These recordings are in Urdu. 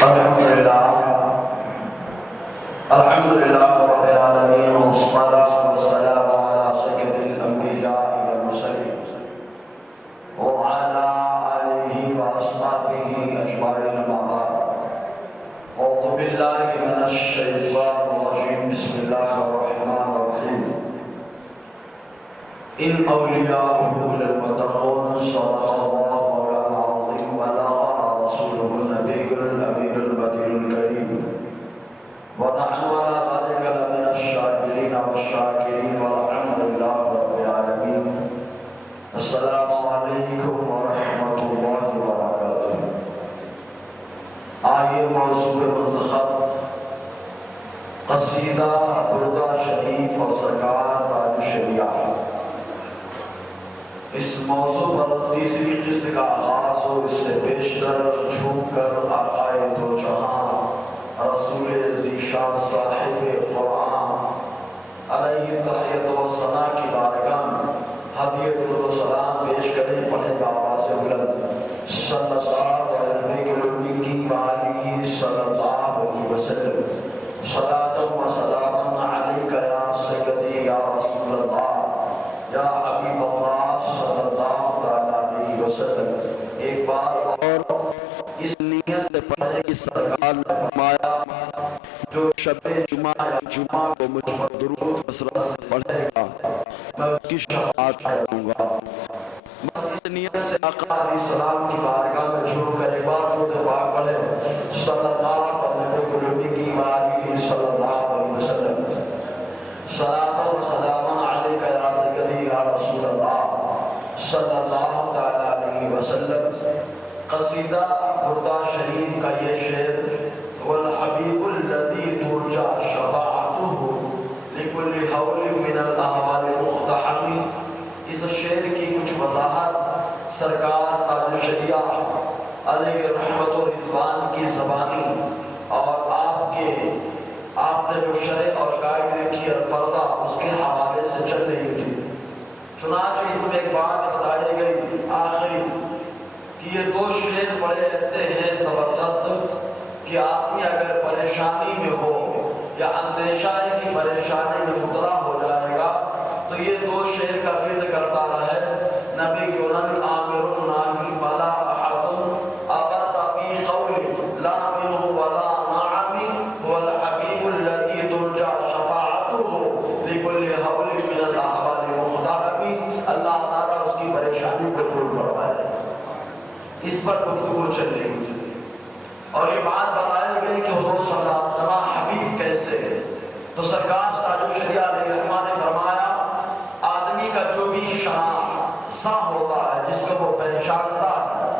الحمد لله رب العالمين والصلاة والسلام على سيد الأنبياء والمرسلين وعلى آله وأصحابه أجمعين أما بعد أعوذ بالله من الشيطان الرجيم بسم الله الرحمن الرحيم إن أولياؤه للمتقون صدق الله العظيم وبلغ رسوله النبي الأمين البديع الكريم ونحن على ذلك لمن الشاكرين والشاكرين والحمد لله رب العالمين. السلام علیکم ورحمۃ اللہ وبرکاتہ. آئیے موضوع منتخب قصیدہ بردہ شریف اور سرکار تاج الشریعہ. اس موضوع پر تیسری قسط کا آغاز ہو اس سے بیشتر جھوم کر آقائے دو جہاں رسول ذیشان صاحب قرآن علیہ تحیت و ثنا کی بارگاہ میں حدیت و سلام پیش کریں. پڑھے گا آواز بلند صلی اللہ علیہ وسلم. صلاۃ و سلام علیک یا سیدی یا رسول اللہ یا حبیب اللہ صلی اللہ علیہ وسلم. ایک بار اور اس نیت سے پڑھے کہ سرکار نے فرمایا جو شب جمعہ کو مجھ پر درود کثرت سے پڑھے گا میں اس کی شفاعت کروں گا. میں اس نیت سے آقا علیہ السلام کی بارگاہ میں چھوڑ کر ایک بار درود پاک پڑھے صلی اللہ علیہ وسلم. صلاۃ و سلام علیک یا سیدی یا رسول اللہ صلی اللہ علیہ وسلم. قصیدہ بردہ شریف کا یہ شعر والحبیب الذی ترجى شفاعته لكل حول من الاحوال مقتحم. اس شعر کی کچھ وضاحت سرکار تاج الشریعہ علیہ رحمت و رضوان کی زبانی اور آپ نے جو شرح اور گائیڈ لکھی الفردہ اس کے حوالے سے چل رہی تھی. چنانچہ اس میں ایک بات بتائی گئی آخری کہ یہ دو شعر بڑے ایسے ہیں زبردست کہ آدمی اگر پریشانی میں ہو یا اندیشہ ہے کہ پریشانی میں مبتلا ہو جائے گا تو یہ دو شعر کا ذکر کرتا رہے. نبی گنن عامر ناہی بلا احد ابر فی قول لا منه ولا نعم والحبیب الذی ترجى شفاعته لكل حول من الاحوال مقتحم. اللہ تعالیٰ اس کی پریشانی کو دور فرمائے. اس پر گفتگو چل رہی تھی اور یہ بات بتائی گئی کہ حضور صلی اللہ علیہ وسلم حبیب کیسے ہے. تو سرکار تاج الشریعہ علیہ الرحمٰن نے فرمایا آدمی کا جو بھی شناسا ہوتا ہے جس کو وہ پہچانتا ہے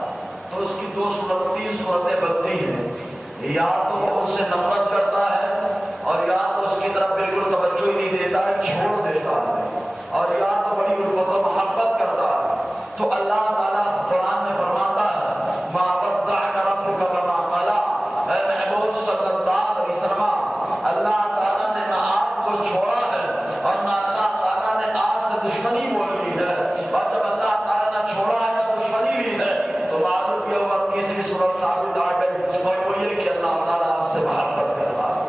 تو اس کی تین صورتیں بنتی ہیں. یا تو وہ اس سے نفرت کرتا ہے اور یا تو اس کی طرف بالکل توجہ ہی نہیں دیتا ہے چھوڑ دیتا ہے اور یا تو بڑی الفت و محبت کرتا ہے. تو اللہ تعالیٰ قرآن میں فرماتا ہے ما ودعک ربک وما قلی. اے محبوب صلی اللہ علیہ وسلم اللہ تعالیٰ نے نہ آپ کو چھوڑا ہے اور نہ اللہ تعالیٰ نے آپ سے دشمنی مول لی ہے. اور جب اللہ تعالیٰ نے چھوڑا ہے تو دشمنی بھی ہے تو معلوم یہ ہوا تیسری صورت ثابت آ گئی اور وہ یہ کہ اللہ تعالیٰ آپ سے محبت کرتا ہے.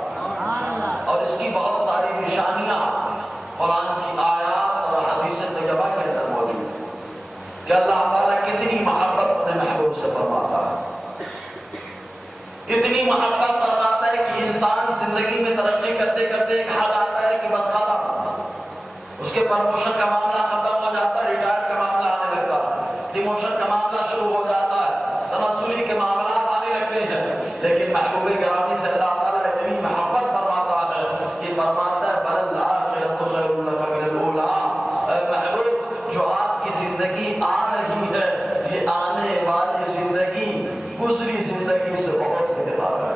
اور اس کی بہت ساری نشانیاں قرآن کی آیات اور حدیث طیبہ کے اندر موجود ہیں کہ اللہ تعالیٰ کتنی محبت اپنے محبوب سے فرماتا ہے. اتنی محبت فرماتا ہے کہ انسان زندگی میں ترقی کرتے کرتے ایک حد آتا ہے کہ بس ختم. اس کے پروموشن کا معاملہ ختم ہو جاتا ہے, ریٹائر کا معاملہ آنے لگتا ہے, ڈیموشن کا معاملہ شروع ہو جاتا ہے, تنزلی کے معاملات آنے لگتے ہیں. لیکن محبوب گرامی سے اللہ تعالیٰ اتنی محبت فرماتا ہے کہ فرماتا ہے بل الآخرۃ خیر لک من الاولی. محبوب جو آپ کی زندگی آ رہی ہے یہ آنے والی زندگی گزری زندگی سے بہت سے بہتر ہے.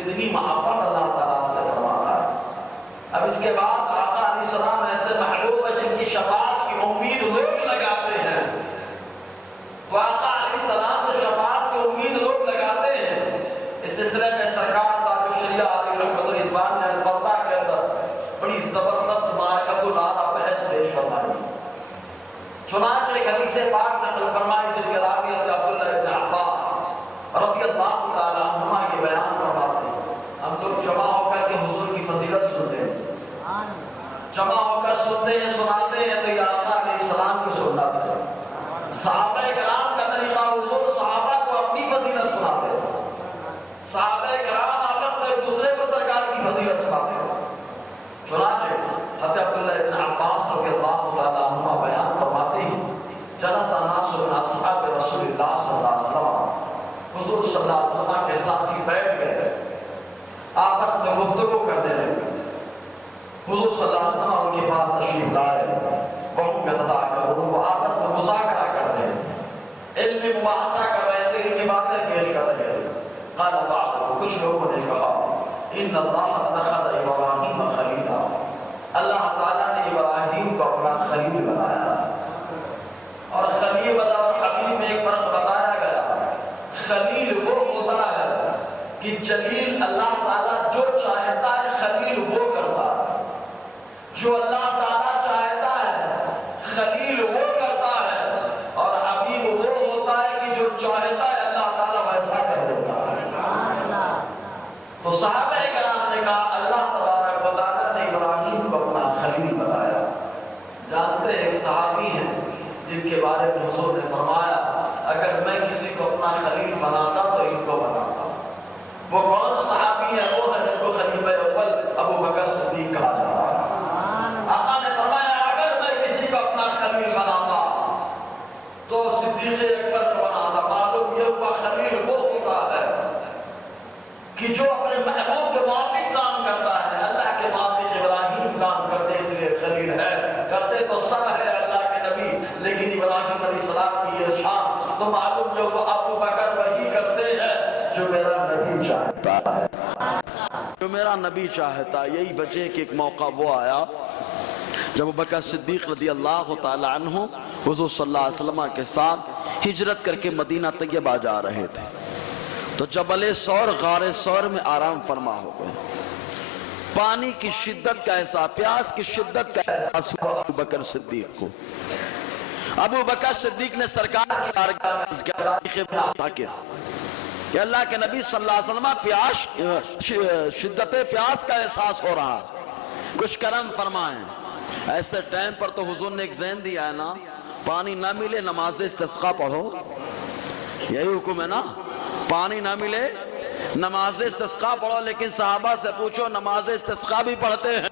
اتنی محبت اللہ تعالیٰ سے فرماتا ہے. اب اس کے بعد آقا علیہ السلام ایسے محبوب ہیں جن کی شفاعت کی امید لوگ لگاتے ہیں. تو آقا علیہ السلام سے شفاعت کی امید لوگ لگاتے ہیں. اس سلسلے میں سرکار تاج الشریعہ علیہ رحمت الرضوان نے الفردہ کے اندر بڑی زبردست معرکۃ العلیٰ بحث پیش فرمائی. چنانچہ ایک حدیث پاک سے فرمائی جس کے راوی حضرت عبداللہ بن عباس رضی اللہ تعالیٰ عنہ صحابہ کرام کا طریقہ حضور صحابہ کو اپنی فضیلت سناتے تھے، صحابہ کرام آپس میں ایک دوسرے کو سرکار کی فضیلت سناتے تھے۔ چنانچہ حضرت عبداللہ ابن عباس رضی اللہ تعالیٰ عنہ بیان فرماتے ہیں جلس ناس من اصحاب رسول اللہ صلی اللہ علیہ وسلم، حضور صلی اللہ علیہ وسلم کے ساتھی بیٹھ گئے، آپس میں گفتگو کرنے لگے۔ حضور صلی اللہ علیہ وسلم ان کے پاس تشریف لائے، وہم یتذاکرون، وہ آپس میں مذاکرہ کر رہے تھے، علم مباحثہ کر رہے تھے، ان کی باتیں پیش کر رہے تھے۔ قال بعض، کچھ لوگوں نے کہا ان اللہ اتخذ ابراہیم خلیلا، اللہ تعالیٰ نے ابراہیم کو اپنا خلیل بنایا، اور خلیل اللہ اور حبیب میں ایک فرق بتایا گیا۔ خلیل وہ ہوتا ہے کہ جلیل اللہ تعالیٰ جو چاہتا ہے خلیل وہ کرتا ہے، جو اللہ تعالیٰ چاہتا ہے خلیل وہ کرتا ہے، اور حبیب وہ ہوتا ہے کہ جو چاہتا ہے اللہ تعالیٰ ویسا کر دیتا ہے۔ تو صحابہ کرام نے کہا اللہ تبارک و تعالیٰ نے ابراہیم کو اپنا خلیل بنایا۔ جانتے ایک صحابی ہیں جن کے بارے میں حضور نے فرمایا اگر میں کسی کو اپنا خلیل بناتا تو ان کو بناتا۔ وہ کون صحابی ہے؟ وہ ہے جن کو خلیفہ اول ابو بکر صدیق کہا جاتا ہے۔ آقا نے فرمایا اگر میں کسی کو اپنا خلیل بناتا تو صدیق اکبر کو بناتا۔ معلوم یہ ہوا خلیل وہ ہوتا ہے کہ جو اپنے محبوب کے موافق کام کرتا ہے۔ اللہ کے موافق ابراہیم کام کرتے اس لیے خلیل ہے، کرتے تو سب ہے اللہ کے نبی، لیکن ابراہیم علیہ السلام کی یہ شان تو معلوم جو وہ ابو بکر وہی کرتے ہیں جو میرا نبی چاہتا ہے، جو میرا نبی چاہتا ہے۔ یہی وجہ کہ ایک موقع وہ آیا جب ابو بکر صدیق رضی اللہ تعالی عنہ حضور صلی اللہ علیہ وسلم کے ساتھ ہجرت کر کے مدینہ طیبہ جا رہے تھے، تو جبل سور غار سور میں آرام فرما ہو گئے۔ پانی کی شدت کا احساس، پیاس کی شدت کا احساس ہوا ابو بکر صدیق کو۔ ابو بکر صدیق نے سرکار کی عرض کیا کہ اللہ کے نبی صلی اللہ علیہ وسلم شدت پیاس کا احساس ہو رہا، کچھ کرم فرمائیں۔ ایسے ٹائم پر تو حضور نے ایک ذہن دیا ہے نا، پانی نہ ملے نماز استسقا پڑھو، یہی حکم ہے نا، پانی نہ ملے نماز استسقا پڑھو۔ لیکن صحابہ سے پوچھو نماز استسقا بھی پڑھتے ہیں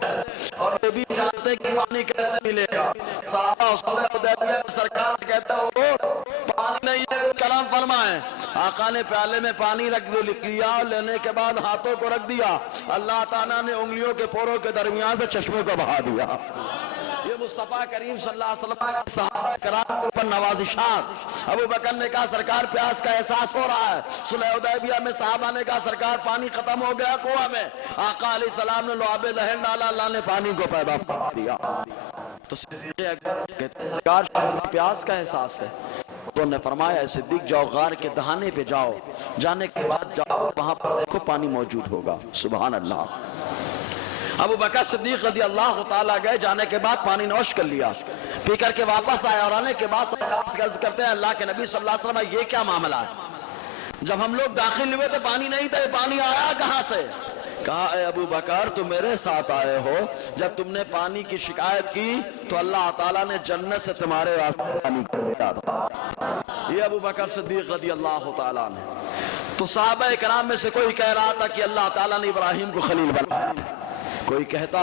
اور یہ بھی جانتے ہیں کہ پانی کیسے ملے گا۔ صحابہ صلی حدیبیہ میں سرکار سے کہتا ہے پانی نہیں ہے، کرم فرمائیں۔ آقا نے پیالے میں پانی رکھ لیا اور لینے کے بعد ہاتھوں کو رکھ دیا، اللہ تعالیٰ نے انگلیوں کے پوروں کے درمیان سے چشموں کو بہا دیا۔ یہ مصطفیٰ کریم صلی اللہ علیہ وسلم کے صحابہ کرام کے اوپر نوازشات۔ ابو بکر نے کہا سرکار پیاس کا احساس ہو رہا ہے۔ صلح حدیبیہ میں صحابہ نے کہا سرکار پانی ختم ہو گیا کنواں میں۔ آقا علیہ السلام نے لعاب دہن ڈالا، اللہ نے پانی کو پیدا کر دیا۔ تو صدیق اکبر کہتے ہیں سرکار پیاس کا احساس ہے۔ تو نے فرمایا صدیق جاؤ غار کے دہانے پہ جاؤ، جانے کے بعد جاؤ وہاں پر دیکھو پانی موجود ہوگا۔ سبحان اللہ۔ ابو بکر صدیق رضی اللہ تعالیٰ گئے، جانے کے بعد پانی نوش کر لیا، پی کر کے واپس آئے، اور آنے کے بعد عرض کرتے ہیں اللہ کے نبی صلی اللہ علیہ وسلم یہ کیا معاملہ ہے؟ جب ہم لوگ داخل ہوئے تو پانی نہیں تھا، یہ پانی آیا کہاں سے؟ کہا اے ابو بکر تم میرے ساتھ آئے ہو، جب تم نے پانی کی شکایت کی تو اللہ تعالیٰ نے جنت سے تمہارے واسطے پانی کر دیا تھا۔ یہ ابو بکر صدیق رضی اللہ تعالیٰ نے۔ تو صحابہ کرام میں سے کوئی کہہ رہا تھا کہ اللہ تعالیٰ نے ابراہیم کو خلیل بنایا، کوئی کہتا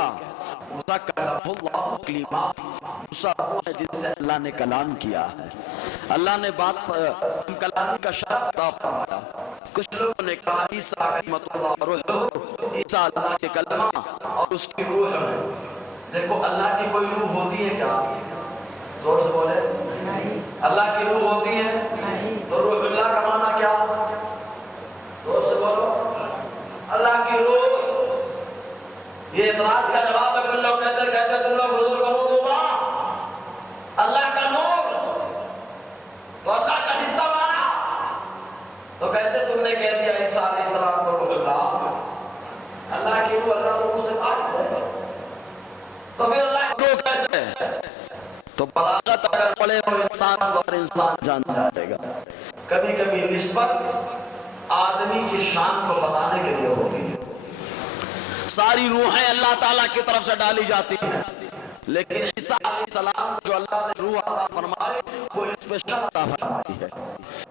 جس سے اللہ نے کلام کیا ہے، اللہ نے بات کلام کا شرط فرمایا۔ کچھ لوگوں نے کہا عیسیٰ رحمت اللہ روح، عیسیٰ اللہ کے کلمہ اور اس کی روح ہے۔ دیکھو اللہ کی کوئی روح ہوتی ہے کیا؟ زور سے بولے اللہ کی روح ہوتی ہے تو روح اللہ کا معنی کیا؟ زور سے بولو اللہ کی روح۔ یہ اعتراض کا جواب ہے کہ لوگ کہتے تم لوگ حضور کو روح دوں گا، اللہ کا نور تو اللہ کا حصہ مانا، تو کیسے تم نے کہہ دیا عیسیٰ علیہ السلام کو روح اللہ؟ اللہ کی روح اللہ تو منہ سے پاک ہے، تو پھر اللہ کی روح کیسے؟ تو بلاغت اگر پڑے ہوئے انسان تو ہر انسان جان جائے گا۔ کبھی کبھی نسبت آدمی کی شان کو بتانے کے لیے ہوتی ہے۔ ساری روحیں اللہ تعالیٰ کی طرف سے ڈالی جاتی ہیں، لیکن عیسیٰ علیہ السلام جو اللہ نے روح عطا فرمائی وہ اس پہ شان عطا فرمائی ہے.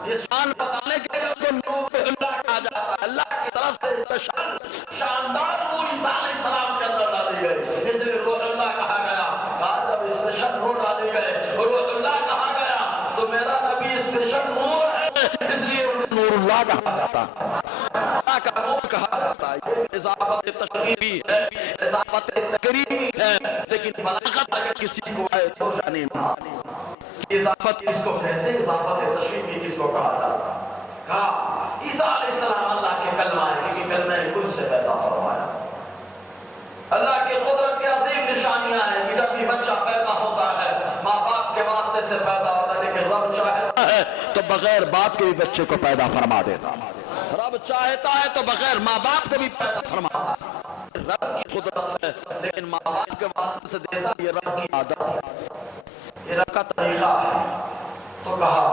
یہ شان بتانے کے لیے کو روح اللہ کہا جاتا ہے. اللہ کی طرف سے اس پہ شاندار روح عیسیٰ علیہ السلام کے اندر ڈالی گئی، اس لیے روح اللہ کہا گیا. کہا جب اسپیشل روح ڈالے گئے روح اللہ کہا گیا تو میرا نبی اسپیشل نور ہے، اس لیے نور اللہ کہا جاتا ہے. اللہ کا نور کہا جاتا ہے. اضافت تشریفی ہے، اضافت تکریمی ہے، لیکن بلاغت اگر کسی کو آئے تو جانے اضافت کس کو کہتے ہیں، اضافت تشریفی کس کو کہا جاتا ہے. کہا عیسیٰ علیہ السلام اللہ کے کلمہ ہے کیونکہ کلمہ کن سے پیدا فرمایا. اللہ کی قدرت کی عظیم نشانیاں ہیں کہ جب بھی بچہ پیدا ہوتا ہے ماں باپ کے واسطے سے پیدا ہوتا ہے، لیکن رب چاہتا ہے تو بغیر باپ کے بھی بچے کو پیدا فرما دیتا. رب چاہتا ہے تو بغیر ماں باپ کو بھی پیدا فرما دیتا. رب کی قدرت ہے لیکن ماں باپ کے واسطے سے دیتا ہے، یہ رب کی عادت ہے، یہ رب کا طریقہ ہے. تو کہا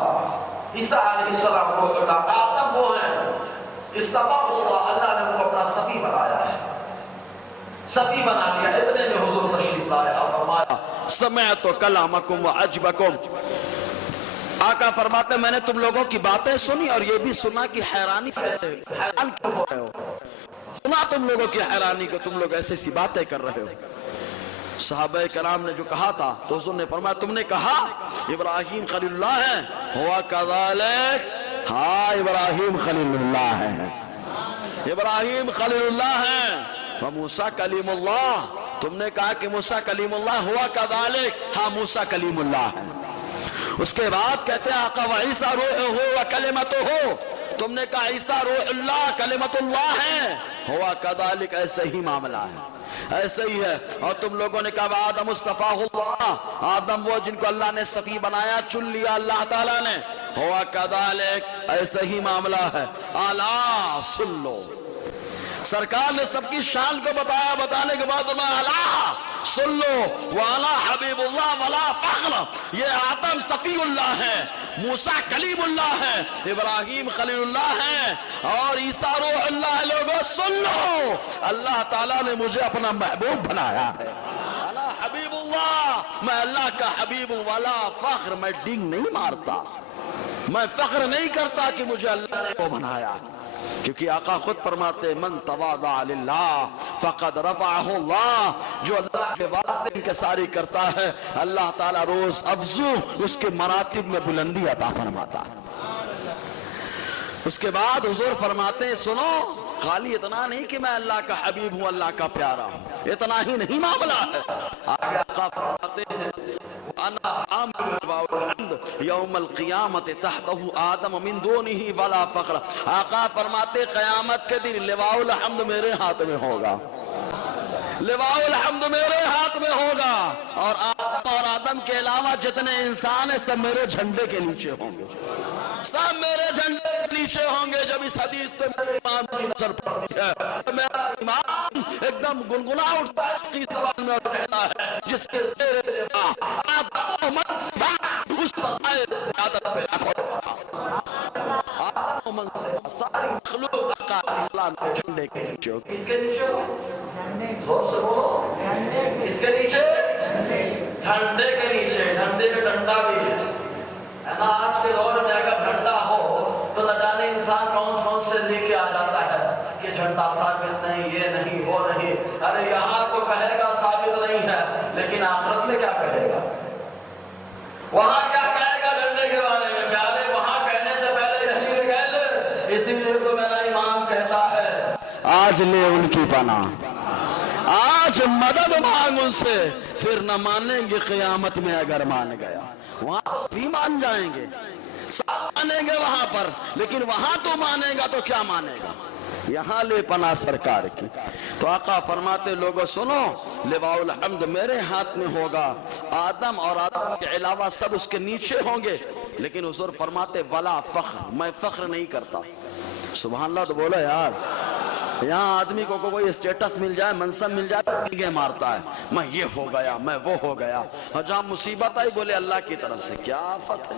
عیسیٰ علیہ السلام روح اللہ، آدم وہ ہیں استفاق اللہ، اللہ نے ان کو اپنا صفی بنایا ہے، صفی بنا لیا. اتنے میں حضور تشریف لائے اور فرمایا سمعت کلامکم وعجبکم. آقا فرماتے میں نے تم لوگوں کی باتیں سنی اور یہ بھی سنا کہ حیرانی کیسے حیران کیوں ہو رہے ہو. سنا تم لوگوں کی حیرانی کو، تم لوگ ایسی سی باتیں کر رہے ہو. صحابہ کرام نے جو کہا تھا تو حضور نے فرمایا تم نے کہا ابراہیم خلیل اللہ ہے، ہوا کذالک. ہاں ابراہیم خلیل اللہ ہے، ابراہیم خلیل اللہ ہے. موسیٰ کلیم اللہ، تم نے کہا کہ موسیٰ کلیم اللہ، ہوا کذالک. ہاں موسیٰ کلیم اللہ ہے. اس کے بعد کہتے ہیں آقا وعیسیٰ روح ہو وکلمت ہو، تم نے کہا عیسیٰ روح اللہ کلمت اللہ ہے. ہوا کذالک، ایسے ہی معاملہ ہے، ایسے ہی ہے. اور تم لوگوں نے کہا آدم مصطفیٰ اللہ، آدم وہ جن کو اللہ نے صفی بنایا، چن لیا اللہ تعالیٰ نے. ہوا کذالک، ایسے ہی معاملہ ہے. الا سن لو. سرکار نے سب کی شان کو بتایا، بتانے کے بعد میں الا سن لو. وانا حبیب اللہ ولا فخر. یہ آدم صفی اللہ ہے، موسیٰ کلیم اللہ ہے، ابراہیم خلیل اللہ ہے اور عیسیٰ روح اللہ ہے. لوگوں سن لو، اللہ تعالیٰ نے مجھے اپنا محبوب بنایا ہے. انا حبیب اللہ، میں اللہ کا حبیب ہوں. ولا فخر، میں ڈنگ نہیں مارتا، میں فخر نہیں کرتا کہ مجھے اللہ نے وہ بنایا. کیونکہ آقا خود فرماتے من تواضع للہ فقد رفعہ اللہ. جو اللہ کے واسطے انکساری کرتا ہے اللہ تعالیٰ روز افزو اس کے مراتب میں بلندی عطا فرماتا ہے. اس کے بعد حضور فرماتے ہیں سنو، خالی اتنا نہیں کہ میں اللہ کا حبیب ہوں، اللہ کا پیارا ہوں، اتنا ہی نہیں معاملہ ہے. آگے آقا فرماتے ہیں انا حامل لواء الحمد یوم القیامت تحتہ آدم من دونہ ولا فخر. آقا فرماتے قیامت کے دن لواء الحمد میرے ہاتھ میں ہوگا، لواء الحمد میرے ہاتھ میں ہوگا. اور آدم کے علاوہ جتنے انسان ہیں سب میرے جھنڈے کے نیچے ہوں گے، سب میرے جھنڈے کے نیچے ہوں گے. جب اس حدیث پہ میرے امام کی نظر پڑتی ہے میرا امام ایک دم گنگنا اٹھتا ہے کی زبان میں اور کہتا ہے جس کے زیر آدم من سوا اس سائے زیادت پہ آدم من سوا ساری مخلوق کا اسلام کے جھنڈے کے نیچے ہوگی. اس کے نیچے ہو زور سے بولو، اس کے نیچے جھنڈے کے نیچے. جھنڈے میں ڈنڈا بھی ہے نا. آج کے دور میں اگر جھنڈا ہو تو نہ جانے انسان کون سے لے کے آ جاتا ہے کہ جھنڈا ثابت نہیں، یہ نہیں، وہ نہیں. ارے یہاں تو کہے گا ثابت نہیں ہے، لیکن آخرت میں کیا کہے گا، وہاں کیا کہے گا جھنڈے کے بارے میں. پیارے وہاں کہنے سے پہلے یہی میں کہہ لے. اسی لیے تو میرا امام کہتا ہے آج لے ان کی پناہ، آج مدد مانگ ان سے، پھر نہ مانیں گے قیامت میں. اگر مان گیا وہاں بھی مان جائیں گے، سب مانیں گے وہاں پر، لیکن وہاں تو مانے گا تو کیا مانے گا. یہاں لے پناہ سرکار کی. تو آقا فرماتے لوگوں سنو، لواء الحمد میرے ہاتھ میں ہوگا، آدم اور آدم کے علاوہ سب اس کے نیچے ہوں گے. لیکن حضور فرماتے ولا فخر، میں فخر نہیں کرتا. سبحان اللہ تو بولو یار. یہاں آدمی کو کوئی اسٹیٹس مل جائے، منصب مل جائے، ڈنگے مارتا ہے، میں یہ ہو گیا، میں وہ ہو گیا. اور جہاں مصیبت آئی بولے اللہ کی طرف سے. کیا آفت ہے،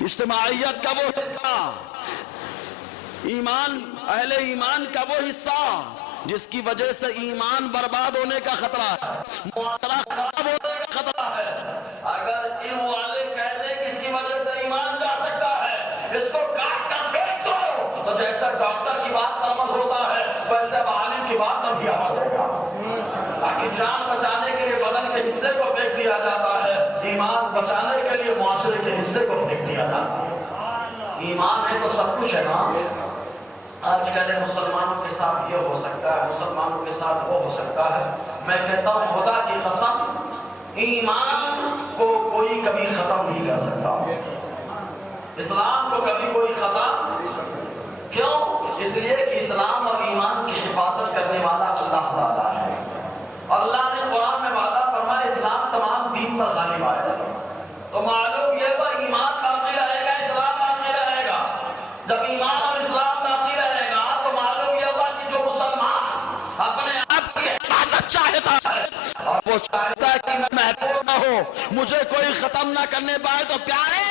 اجتماعیت کا وہ حصہ، ایمان، اہل ایمان کا وہ حصہ جس کی وجہ سے ایمان برباد ہونے کا خطرہ ہے، معاشرہ خراب ہونے کا خطرہ ہے۔ اگر علم والے کہہ دیں کسی وجہ سے ایمان جا سکتا ہے، اس کو کاٹ کر پھینک دو، تو جیسا ڈاکٹر کی بات پر عمل ہوتا ہے ویسے اب عالم کی بات پر بھی عمل ہوگا۔ تاکہ جان بچانے کے لیے بدن کے حصے کو پھینک دیا جاتا ہے، ایمان بچانے کے لیے معاشرے کے حصے کو پھینک دیا جاتا ہے۔ ایمان ہے تو سب کچھ ہے نا۔ آج کل مسلمانوں کے ساتھ یہ ہو سکتا ہے، مسلمانوں کے ساتھ وہ ہو سکتا ہے۔ میں کہتا ہوں خدا کی قسم، ایمان کو کوئی کبھی ختم نہیں کر سکتا، اسلام کو کبھی کوئی ختم، کیوں؟ اس لیے کہ اسلام اور ایمان کی حفاظت کرنے والا اللہ تعالیٰ ہے۔ اللہ نے قرآن میں وعدہ فرمایا اسلام تمام دین پر غالب آئے گا، تو معلوم یہ ہوا ایمان باقی رہے گا، اسلام باقی رہے گا۔ جب ایمان اور اسلام باقی رہے گا تو معلوم یہ ہوا کہ جو مسلمان اپنے آپ کی حفاظت چاہتا ہے اور وہ چاہتا ہے کہ میں محفوظ نہ ہوں، مجھے کوئی ختم نہ کرنے پائے، تو پیارے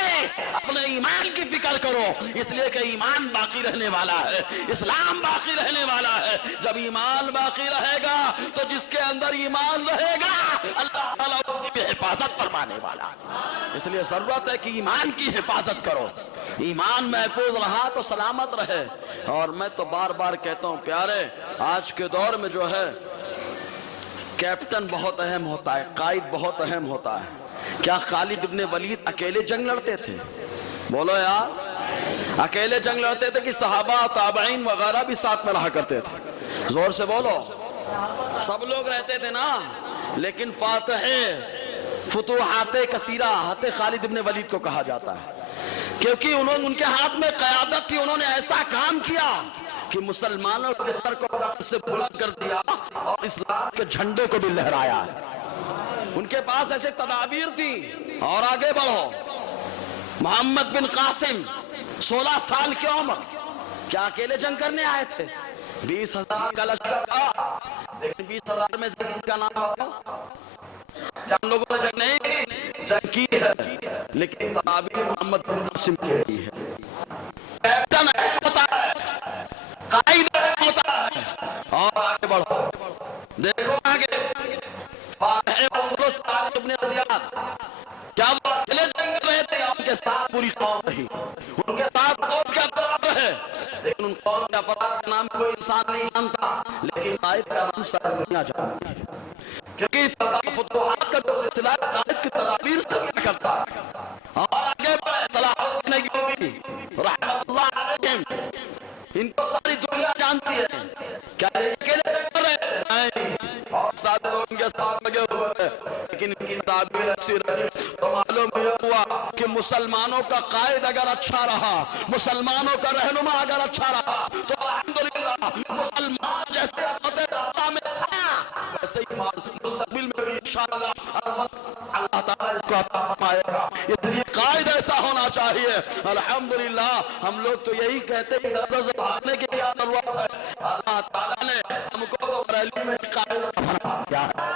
اپنے ایمان کی فکر کرو، اس لیے کہ ایمان باقی رہنے والا ہے، اسلام باقی رہنے والا ہے۔ جب ایمان باقی رہے گا تو جس کے اندر ایمان رہے گا اللہ تعالیٰ اس کی حفاظت فرمانے والا ہے۔ اس لیے ضرورت ہے کہ ایمان کی حفاظت کرو، ایمان محفوظ رہا تو سلامت رہے۔ اور میں تو بار بار کہتا ہوں پیارے، آج کے دور میں جو ہے کیپٹن بہت اہم ہوتا ہے، قائد بہت اہم ہوتا ہے۔ کیا خالد ابن ولید اکیلے جنگ لڑتے تھے؟ بولو یار، اکیلے جنگ لڑتے تھے کہ صحابہ تابعین وغیرہ بھی ساتھ میں رہا کرتے تھے؟ زور سے بولو، سب لوگ رہتے تھے نا۔ لیکن فاتح فتوحات کثیرہ حضرت خالد ابن ولید کو کہا جاتا ہے، کیونکہ ان کے ہاتھ میں قیادت تھی، انہوں نے ایسا کام کیا کہ مسلمانوں کے سر کو سے بلند کر دیا اور اسلام کے جھنڈے کو بھی لہرایا۔ ان کے پاس ایسے تدابیر تھی۔ اور آگے بڑھو، محمد بن قاسم 16 سال کی عمر، کیا اکیلے جنگ کرنے آئے تھے؟ 20,000 کا لشکر تھا، لیکن 20,000 میں سے کسی کا نام بتاؤ؟ کیا ہم لوگوں نے جنگ نہیں کی؟ جنگ کی ہے، لیکن تدابیر محمد بن قاسم کی ہے۔ کیپٹن ہوتا ہے، قائد ہوتا ہے۔ اور آگے بڑھو، دیکھو آگے، ابن زیاد، کیا وہ اکیلے جنگ کر رہے تھے؟ ان کے ساتھ پوری قوم رہی، ان کے ساتھ قوم کے افراد رہے، لیکن ان قوم کے افراد کا نام کوئی انسان نہیں جانتا، لیکن قائد کا نام ساری دنیا جانتی ہے، کیونکہ فتوحات کا جو سلسلہ قائد کی تدابیر سے کرتا ہے۔ اور آگے بڑھے، صلاح الدین ایوبی رحمت اللہ علیہم، ان کو ساری دنیا جانتی ہے۔ کیا یہ اکیلے جنگ کر رہے تھے؟ نہیں، اور سارے لوگ ان کے ساتھ لگے ہوئے ہیں، لیکن ان کی تعبیر ایسی رہی تو معلوم یہ ہوا کہ مسلمانوں کا قائد اگر اچھا رہا، مسلمانوں کا رہنما اگر اچھا رہا تو الحمدللہ مسلمان جیسے اللہ میں تھا ویسے ہی مستقبل میں بھی انشاءاللہ اللہ تعالیٰ اس کو عطا فرمائے گا۔ اس لیے قائد ایسا ہونا چاہیے۔ الحمدللہ ہم لوگ تو یہی کہتے ہیں کہ بھاگنے کی کیا ضرورت ہے، اللہ تعالیٰ نے ہم کو بریلی میں قائد فرما دیا ہے۔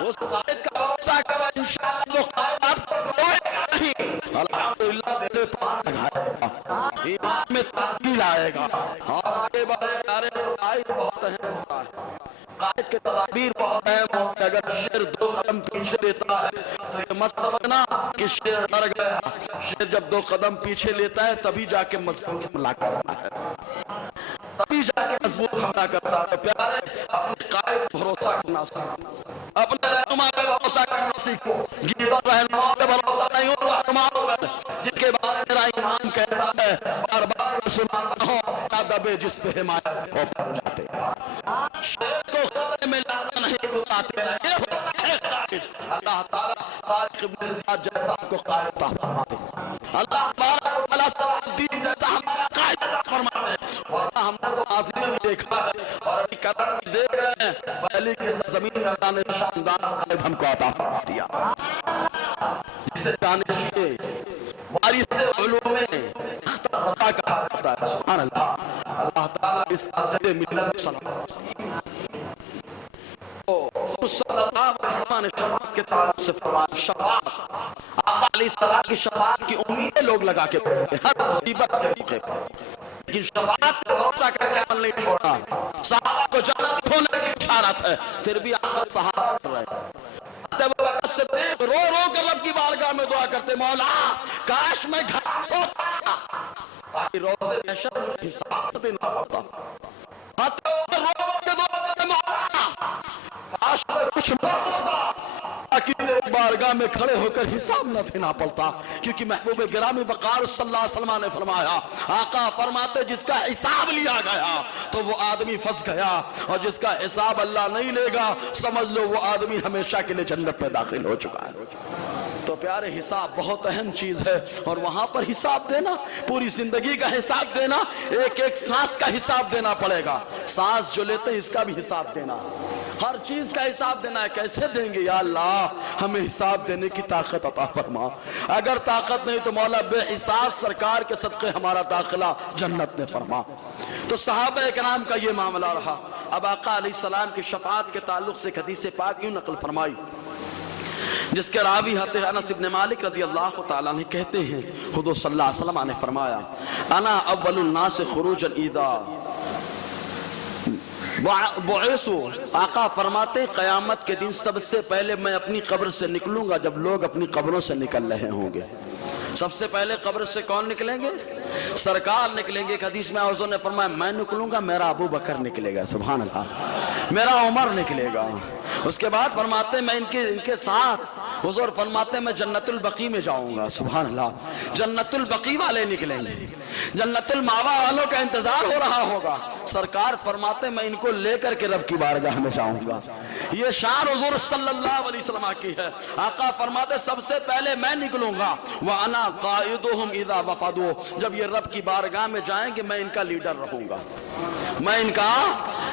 اس قائد کا بھروسہ کرو، انشاءاللہ وہ قائد آپ کو ڈھوئے گا نہیں، الحمدللہ میرے پاس لگائے گا، ایمان میں تحصیل آئے گا۔ اور آگے بڑھے پیارے، قائد بہت اہم ہوتا ہے، قائد کے تدابیر بہت اہم ہوتے ہیں۔ اگر شیر 2 قدم پیچھے لیتا ہے تو یہ مت سمجھنا کہ شیر ڈر گیا، شیر جب 2 قدم پیچھے لیتا ہے تبھی جا کے مضبوط حملہ کرتا ہے، تبھی جا کے مضبوط حملہ کرتا ہے۔ پیارے اپنے قائد پر بھروسہ کرنا سیکھو، اپنے رہنما پہ بھروسہ کرنا سیکھو۔ جن رہنما پہ بھروسہ نہیں ہو، رہنماؤں پہ جن کے بارے میں میرا ایمان کہتا ہے، بار بار سناتا ہوں، کیا دبے جس پہ حمایت وہ بن جاتے ہیں۔ شیر کو خطرے میں لانا نہیں کھلاتے، یہ ہوتا ہے قائد۔ اللہ تعالیٰ طارق ابن زیاد جیسا کو قائد عطا فرما دے، اللہ تعالیٰ صلاح الدین جیسا ہمارا قائد عطا فرما دے۔ ورنہ ہم نے تو ماضی میں بھی دیکھا ہے اور ابھی کرن بھی دیکھ رہے ہیں، پہلی کی زمین میں جانے شاندار قائد ہم کو عطا فرما دیا، جسے جانشین وارث علوم اختر رضا کہا جاتا ہے۔ سبحان اللہ، اللہ تعالیٰ اس مسجد ملت صلی اللہ علیہ وسلم صلی اللہ علیہ وسلم کے تعلق سے فرمایا، شفاعت آقا علیہ السلام کی شفاعت کی امیدیں لوگ لگا کے بیٹھتے ہیں ہر مصیبت کے موقع پر، لیکن شفاعت کا بھروسہ کر کے عمل نہیں چھوڑا۔ صحابہ کو جنت ہونے کی بشارت ہے، پھر بھی آپ صحابہ کر رہے ہیں۔ رو رو کر رب کی بارگاہ میں دعا کرتے، مولا کاش میں گھر ہوتا تاکہ روزے محشر میں حساب دینا پڑتا۔ رو رو کے دعا کرتے، مولا کاش میں کچھ نہ ہوتا تاکہ تیری بارگاہ میں کھڑے ہو کر حساب نہ دینا پڑتا، کیونکہ محبوب گرامی وقار صلی اللہ علیہ وسلم نے فرمایا، آقا فرماتے جس کا حساب لیا گیا تو وہ آدمی پھنس گیا، اور جس کا حساب اللہ نہیں لے گا سمجھ لو وہ آدمی ہمیشہ کے لیے جنت میں داخل ہو چکا ہے۔ تو پیارے حساب بہت اہم چیز ہے، اور وہاں پر حساب دینا، پوری زندگی کا حساب دینا، ایک ایک سانس کا حساب دینا پڑے گا۔ سانس جو لیتے ہیں اس کا بھی حساب دینا، ہر چیز کا حساب دینا ہے۔ کیسے دیں گے؟ یا اللہ ہمیں حساب دینے کی طاقت عطا فرما، اگر طاقت نہیں تو مولا بے حساب سرکار کے صدقے ہمارا داخلہ جنت میں فرما۔ تو صحابہ کرام کا یہ معاملہ رہا۔ اب آقا علیہ السلام کی شفاعت کے تعلق سے ایک حدیث پاک یوں نقل فرمائی، جس کے راوی حضرت انس بن مالک رضی اللہ تعالیٰ عنہ کہتے ہیں، حضور صلی اللہ علیہ وسلم نے فرمایا، انا اول الناس خروجا اذا بعثو، آقا فرماتے قیامت کے دن سب سے پہلے میں اپنی قبر سے نکلوں گا جب لوگ اپنی قبروں سے نکل رہے ہوں گے۔ سب سے پہلے قبر سے کون نکلیں گے؟ سرکار نکلیں گے۔ ایک حدیث میں حضور نے فرمایا میں نکلوں گا، میرا ابو بکر نکلے گا، سبحان اللہ، میرا عمر نکلے گا۔ اس کے بعد فرماتے ہیں میں ان کے ساتھ، حضور فرماتے ہیں میں جنت البقیع میں جاؤں گا، سبحان اللہ، جنت البقیع والے نکلیں گے، جنت المأویٰ والوں کا انتظار ہو رہا ہوگا۔ سرکار فرماتے ہیں میں ان کو لے کر کے رب کی بارگاہ میں جاؤں گا۔ یہ شان حضور صلی اللہ علیہ وسلم کی ہے۔ آقا فرماتے سب سے پہلے میں نکلوں گا، وَأَنَا قَائِدُهُمْ إِذَا وَفَدُوا، جب یہ رب کی بارگاہ میں جائیں گے میں ان کا لیڈر رہوں گا، میں ان کا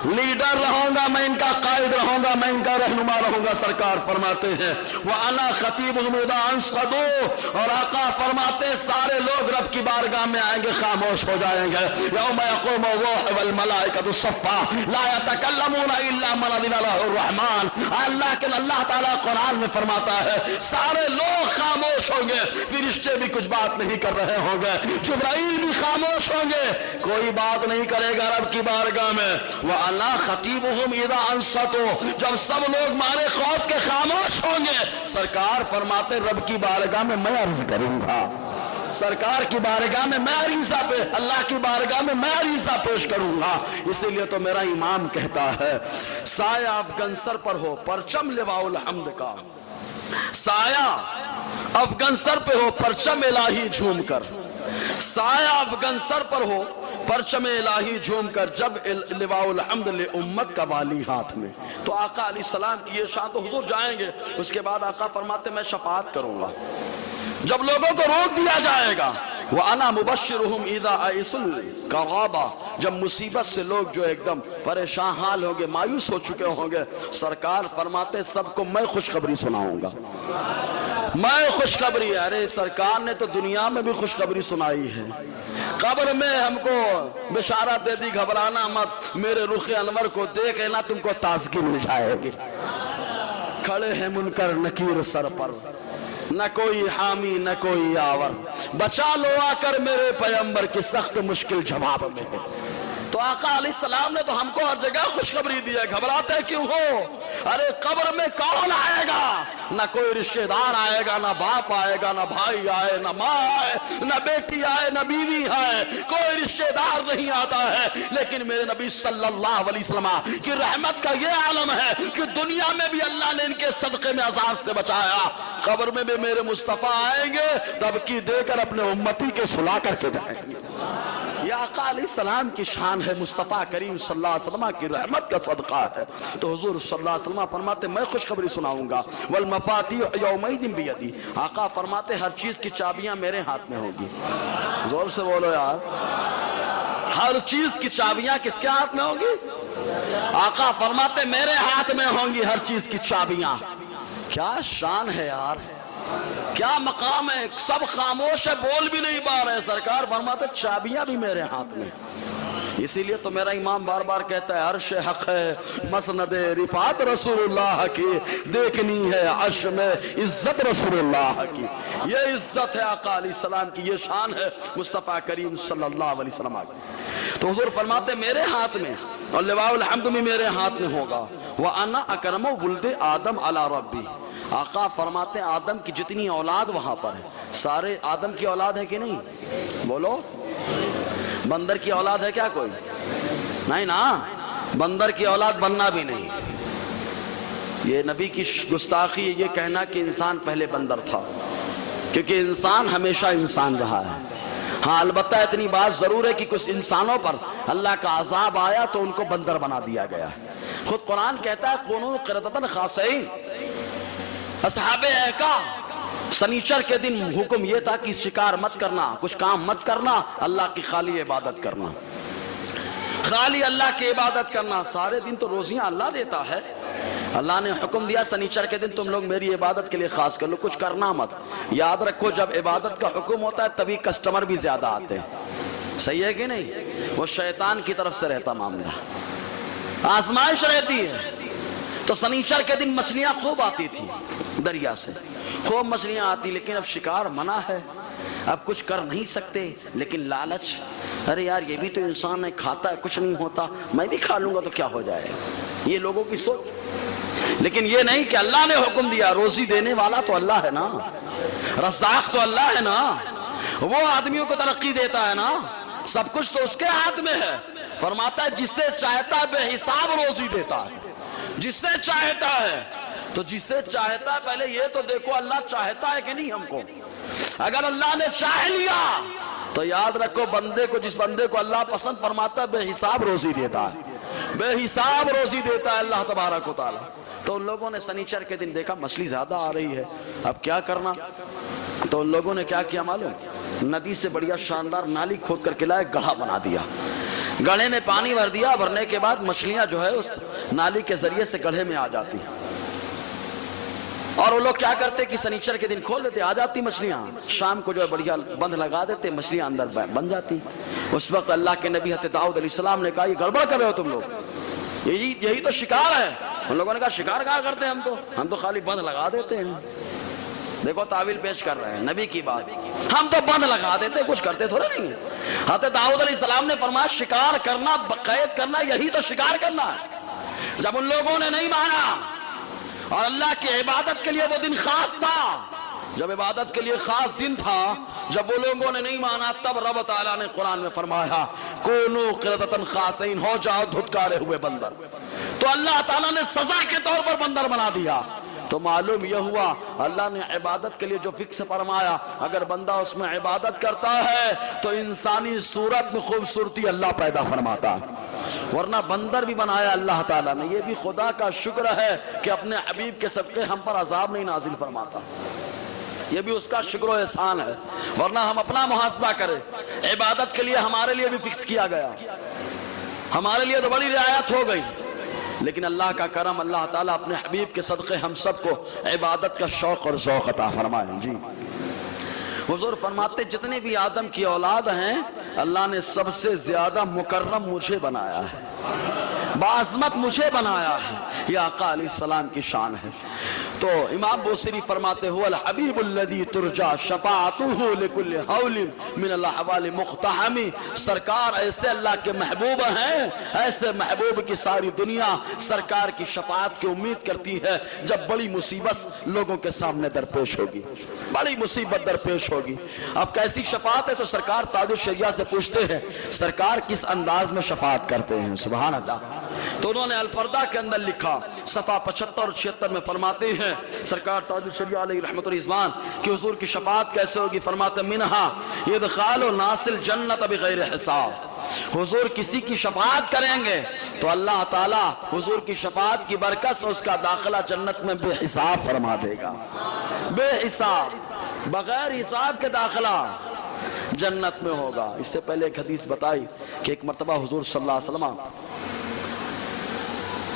لیڈر رہوں گا، میں ان کا قائد رہوں گا، میں ان کا رہنما رہوں گا۔ سرکار فرماتے ہیں وَأَنَا خَطِيبُهُمْ إِذَا أَنصَتُوا، اور آقا فرماتے سارے لوگ رب کی بارگاہ میں آئیں گے، خاموش ہو جائیں گے۔ يَوْمَ يَقُومُ الرُّوحُ وَالْمَلَائِكَةُ صَفًّا لَا يَتَكَلَّمُونَ إِلَّا مَنْ أَذِنَ لَهُ الرَّحْمَنُ، اللہ تعالیٰ قرآن میں فرماتا ہے سارے لوگ خاموش ہوں گے، فرشتے بھی کچھ بات نہیں کر رہے ہوں گے، جبرائیل بھی خاموش ہوں گے، کوئی بات نہیں کرے گا رب کی بارگاہ میں۔ وَأَنَا خَطِيبُهُمْ إِذَا أَنصَتُوا، جب سب لوگ مارے خوف کے خاموش ہوں گے، سرکار فرماتے رب کی بارگاہ میں میں عرض کروں گا، سرکار کی بارگاہ میں میں عریضہ پہ، اللہ کی بارگاہ میں میں عریضہ پیش کروں گا۔ اسی لیے تو میرا امام کہتا ہے سایہ افغان سر پر ہو پرچم لواء الحمد کا، سایہ افغان سر پہ ہو پرچم الہی جھوم کر، سایہ افغان سر پر ہو پرچم الہی جھوم کر، جب لواء الحمد لے امت کا والی ہاتھ میں۔ تو آقا علیہ السلام کی یہ شان، تو حضور جائیں گے، اس کے بعد آقا فرماتے میں شفاعت کروں گا جب لوگوں کو روک دیا جائے گا۔ وَأَنَا مُبَشِّرُهُمْ إِذَا أَئِسُوا الْكَرَابَةَ، جب مصیبت سے لوگ جو ایک دم پریشان حال ہوں گے، مایوس ہو چکے ہوں گے، سرکار فرماتے سب کو میں خوشخبری سناؤں گا، میں خوشخبری۔ ارے سرکار نے تو دنیا میں بھی خوشخبری سنائی ہے، قبر میں ہم کو بشارت دے دی گھبرانا مت، میرے رخ انور کو دیکھ لینا تم کو تازگی مل جائے گی۔ کھڑے ہیں منکر نکیر سر پر، نہ کوئی حامی نہ کوئی یاور، بچا لو آ کر میرے پیغمبر کی سخت مشکل جواب میں۔ تو آقا علیہ السلام نے تو ہم کو ہر جگہ خوشخبری دی ہے، گھبراتے کیوں ہو؟ ارے قبر میں کون آئے گا؟ نہ کوئی رشتہ دار آئے گا، نہ باپ آئے گا، نہ بھائی آئے، نہ ماں آئے، نہ بیٹی آئے، نہ بیوی آئے، کوئی رشتہ دار نہیں آتا ہے۔ لیکن میرے نبی صلی اللہ علیہ وسلم کی رحمت کا یہ عالم ہے کہ دنیا میں بھی اللہ نے ان کے صدقے میں عذاب سے بچایا، قبر میں بھی میرے مصطفیٰ آئیں گے تب کی دے کر اپنے امتی کے سلا کر کے جائیں گے۔ یہ آقا علیہ السلام کی شان ہے، مصطفیٰ کریم صلی اللہ علیہ وسلم کی رحمت کا صدقہ ہے۔ تو حضور صلی اللہ علیہ وسلم فرماتے میں خوشخبری سناؤں گا، والمفاتیح یومئذ بیدی، آقا فرماتے ہر چیز کی چابیاں میرے ہاتھ میں ہوں گی۔ زور سے بولو یار، ہر چیز کی چابیاں کس کے ہاتھ میں ہوں گی؟ آقا فرماتے میرے ہاتھ میں ہوں گی ہر چیز کی چابیاں۔ کیا شان ہے یار، کیا مقام ہے، سب خاموش ہے، بول بھی نہیں پا رہے، سرکار فرماتے چابیاں بھی میرے ہاتھ میں۔ اسی لیے تو میرا امام بار بار کہتا ہے عرش حق ہے مسند رفعت رسول اللہ کی، دیکھنی ہے عرش میں عزت رسول اللہ کی. یہ عزت ہے آقا علیہ السلام کی، یہ شان ہے مصطفیٰ کریم صلی اللہ علیہ وسلم کی. تو حضور فرماتے میرے ہاتھ میں اور لواء الحمد بھی میرے ہاتھ میں ہوگا. وَأَنَا أَكْرَمُ وُلْدِ آدم عَلَى رَبِّ. آقا فرماتے ہیں آدم کی جتنی اولاد وہاں پر ہے، سارے آدم کی اولاد ہے کہ نہیں؟ بولو. بندر کی اولاد ہے کیا کوئی؟ نہیں نا، بندر کی اولاد بننا بھی نہیں. یہ نبی کی گستاخی یہ کہنا کہ انسان پہلے بندر تھا، کیونکہ انسان ہمیشہ انسان رہا ہے. ہاں البتہ اتنی بات ضرور ہے کہ کچھ انسانوں پر اللہ کا عذاب آیا تو ان کو بندر بنا دیا گیا. خود قرآن کہتا ہے کونوا قردۃ خاسئین. اصحاب ایکا سنیچر کے دن حکم یہ تھا کہ شکار مت کرنا، کچھ کام مت کرنا، اللہ کی خالی عبادت کرنا، خالی اللہ کی عبادت کرنا. سارے دن تو روزیاں اللہ دیتا ہے. اللہ نے حکم دیا سنیچر کے دن تم لوگ میری عبادت کے لیے خاص کر لو، کچھ کرنا مت. یاد رکھو جب عبادت کا حکم ہوتا ہے تبھی کسٹمر بھی زیادہ آتے ہیں. صحیح ہے کہ نہیں؟ وہ شیطان کی طرف سے رہتا معاملہ، آزمائش رہتی ہے. تو سنیچر کے دن مچھلیاں خوب آتی تھی دریا سے، خوب مچھلیاں آتی، لیکن اب شکار منع ہے، اب کچھ کر نہیں سکتے. لیکن لالچ، ارے یار یہ بھی تو انسان ہے، کھاتا ہے کچھ نہیں ہوتا، میں بھی کھا لوں گا تو کیا ہو جائے. یہ لوگوں کی سوچ. لیکن یہ نہیں کہ اللہ نے حکم دیا، روزی دینے والا تو اللہ ہے نا، رزاق تو اللہ ہے نا، وہ آدمیوں کو ترقی دیتا ہے نا، سب کچھ تو اس کے ہاتھ میں ہے. فرماتا ہے جس سے چاہتا ہے بے حساب روزی دیتا ہے، جس سے چاہتا ہے. تو جس سے چاہتا ہے پہلے یہ تو دیکھو اللہ چاہتا ہے کہ نہیں ہم کو. اگر اللہ نے چاہ لیا تو یاد رکھو بندے کو، جس بندے کو اللہ پسند فرماتا ہے بے حساب روزی دیتا ہے، بے حساب روزی دیتا ہے اللہ تبارک و تعالی. تو ان لوگوں نے سنیچر کے دن دیکھا مچھلی زیادہ آ رہی ہے، اب کیا کرنا. تو ان لوگوں نے کیا کیا معلوم؟ ندی سے بڑھیا شاندار نالی کھود کر کے لائے، گڑھا بنا دیا، گڑھے میں پانی بھر دیا. بھرنے کے بعد مچھلیاں جو ہے اس نالی کے ذریعے سے گڑھے میں آ جاتی. اور وہ لوگ کیا کرتے کہ سنیچر کے دن کھول دیتے، آ جاتی مچھلیاں. شام کو جو ہے بڑھیا بند لگا دیتے، مچھلیاں اندر بن جاتی. اس وقت اللہ کے نبی حضرت داؤد علیہ السلام نے کہا یہ گڑبڑ کر رہے ہو تم لوگ، یہی تو شکار ہے. ان لوگوں نے کہا شکار کہاں کرتے ہیں، ہم تو خالی بند لگا دیتے ہیں. دیکھو تعویل پیش کر رہے ہیں نبی کی بات، ہم تو بند لگا دیتے، کچھ کرتے تھوڑا نہیں. حضرت داؤد علیہ السلام نے فرمایا شکار کرنا، قید کرنا، یہی تو شکار کرنا ہے. جب ان لوگوں نے نہیں مانا اور اللہ کی عبادت کے لیے وہ دن خاص تھا، جب عبادت کے لیے خاص دن تھا، جب وہ لوگوں نے نہیں مانا تب رب تعالیٰ نے قرآن میں فرمایا کونوا قردۃ خاسئین، ہو جاؤ دھتکارے ہوئے بندر. تو اللہ تعالیٰ نے سزا کے طور پر بندر بنا دیا. تو معلوم یہ ہوا اللہ نے عبادت کے لیے جو فکس فرمایا، اگر بندہ اس میں عبادت کرتا ہے تو انسانی صورت میں خوبصورتی اللہ پیدا فرماتا. ورنہ بندر بھی بنایا اللہ تعالیٰ نے. یہ بھی خدا کا شکر ہے کہ اپنے حبیب کے صدقے ہم پر عذاب نہیں نازل فرماتا، یہ بھی اس کا شکر و احسان ہے. ورنہ ہم اپنا محاسبہ کریں، عبادت کے لیے ہمارے لیے بھی فکس کیا گیا، ہمارے لیے تو بڑی رعایت ہو گئی. لیکن اللہ کا کرم، اللہ تعالیٰ اپنے حبیب کے صدقے ہم سب کو عبادت کا شوق اور ذوق عطا فرمائے. جی حضور فرماتے جتنے بھی آدم کی اولاد ہیں اللہ نے سب سے زیادہ مکرم مجھے بنایا ہے، بعظمت مجھے بنایا ہے. یہ آقا علیہ السلام کی شان ہے. تو امام بوصیری فرماتے هو الحبیب الذی ترجا شفاعته لکل حول من الاحوال مقتحم. سرکار ایسے اللہ کے محبوب ہیں، ایسے محبوب کی ساری دنیا سرکار کی شفاعت کی امید کرتی ہے. جب بڑی مصیبت لوگوں کے سامنے درپیش ہوگی، بڑی مصیبت درپیش ہوگی. اب کیسی شفاعت ہے تو سرکار تاج الشریعہ سے پوچھتے ہیں سرکار کس انداز میں شفاعت کرتے ہیں. سبحان اللہ. تو انہوں نے الفردہ کے اندر لکھا صفحہ 75 اور 76 میں فرماتے ہیں سرکار تاج الشریعہ علیہ رحمت الرضوان کہ حضور کی شفاعت کیسے ہوگی. فرماتے منہا ادخال الناس الجنت بغیر حساب. حضور کسی کی شفاعت کریں گے تو اللہ تعالیٰ حضور کی شفاعت کی برکت سے اس کا داخلہ جنت میں بے حساب فرما دے گا. بے حساب، بغیر حساب کے داخلہ جنت میں ہوگا. اس سے پہلے ایک حدیث بتائی کہ ایک مرتبہ حضور صلی اللہ علیہ وسلم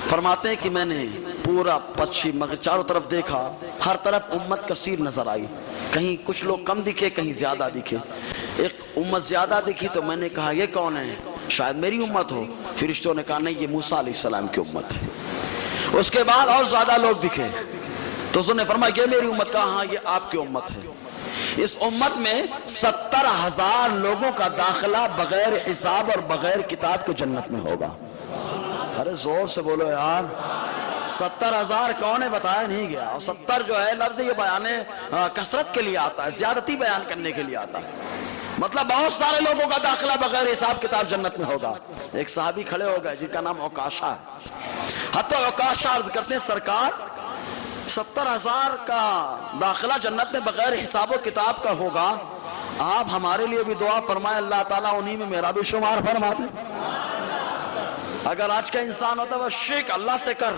فرماتے ہیں کہ میں نے پورا پچھم مغرب چاروں طرف دیکھا، ہر طرف امت کثیر نظر آئی. کہیں کچھ لوگ کم دکھے، کہیں زیادہ دکھے. ایک امت زیادہ دکھی تو میں نے کہا یہ کون ہے؟ شاید میری امت ہو. فرشتوں نے کہا نہیں یہ موسیٰ علیہ السلام کی امت ہے. اس کے بعد اور زیادہ لوگ دکھے تو حضور نے فرمایا یہ میری امت. کا ہاں یہ آپ کی امت ہے. اس امت میں 70,000 لوگوں کا داخلہ بغیر حساب اور بغیر کتاب کے جنت میں ہوگا. ارے زور سے بولو یار. 70,000 کون ہے بتایا نہیں گیا. اور 70 جو ہے لفظ یہ بیان کثرت کے لیے آتا ہے, زیادتی بیان کرنے کے لیے آتا ہے. مطلب بہت سارے لوگوں کا داخلہ بغیر حساب کتاب جنت میں ہوگا. ایک صحابی کھڑے ہو گئے جن کا نام عکاشہ ہے. حتی عکاشہ عرض کرتے ہیں سرکار 70,000 کا داخلہ جنت میں بغیر حساب و کتاب کا ہوگا, آپ ہمارے لیے بھی دعا فرمائیں اللہ تعالیٰ انہی میں میرا بھی شمار فرما دے. اگر آج کا انسان ہوتا ہے وہ شرک اللہ سے کر,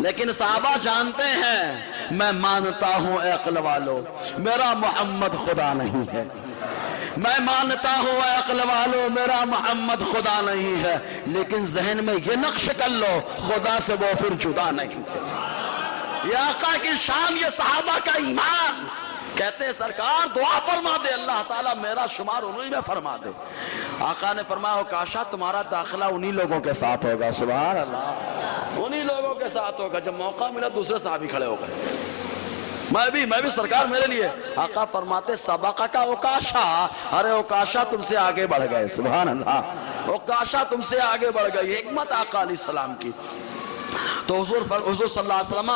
لیکن صحابہ جانتے ہیں میں مانتا ہوں اے عقل والو میرا محمد خدا نہیں ہے. میں مانتا ہوں اے عقل والو میرا محمد خدا نہیں ہے, لیکن ذہن میں یہ نقش کر لو خدا سے وہ پھر جدا نہیں ہے. یہ آقا کی شان, یہ صحابہ کا ایمان. کہتے ہیں سرکار دعا فرما دے اللہ تعالیٰ میرا شمار انہی میں فرما دے. آقا نے فرمایا عکاشہ تمہارا داخلہ انہی لوگوں کے ساتھ ہوگا. سبحان اللہ, انہی لوگوں کے ساتھ ہوگا. جب موقع ملا دوسرے صحابی کھڑے ہو گئے, میں بھی سرکار میرے لیے. آقا فرماتے سبقہ کا عکاشہ, ارے عکاشہ تم سے آگے بڑھ گئے. سبحان اللہ, عکاشہ تم سے آگے بڑھ گئے. حکمت آقا علیہ السلام کی. تو حضور صلی اللہ علیہ وسلم